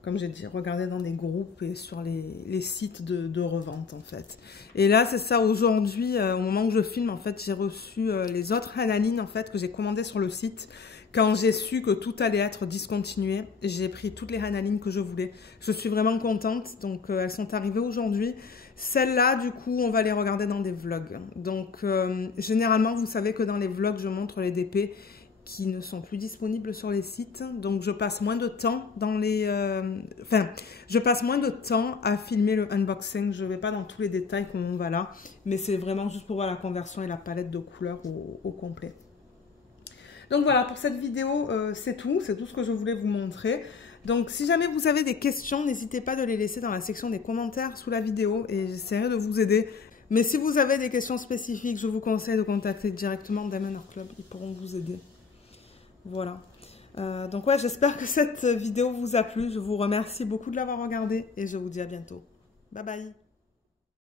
comme j'ai dit, regardez dans des groupes et sur les sites de revente en fait. Et là c'est ça, aujourd'hui, au moment où je filme en fait, j'ai reçu les autres Hanaline en fait que j'ai commandé sur le site. Quand j'ai su que tout allait être discontinué, j'ai pris toutes les Hanaline que je voulais. Je suis vraiment contente, donc elles sont arrivées aujourd'hui. Celles-là, du coup, on va les regarder dans des vlogs. Donc, généralement, vous savez que dans les vlogs, je montre les DP qui ne sont plus disponibles sur les sites. Donc, je passe moins de temps je passe moins de temps à filmer le unboxing. Je ne vais pas dans tous les détails comme on va là, mais c'est vraiment juste pour voir la conversion et la palette de couleurs au complet. Donc voilà, pour cette vidéo, c'est tout ce que je voulais vous montrer. Donc si jamais vous avez des questions, n'hésitez pas de les laisser dans la section des commentaires sous la vidéo et j'essaierai de vous aider. Mais si vous avez des questions spécifiques, je vous conseille de contacter directement Diamond Art Club, ils pourront vous aider. Voilà. Donc ouais, j'espère que cette vidéo vous a plu. Je vous remercie beaucoup de l'avoir regardée et je vous dis à bientôt. Bye bye.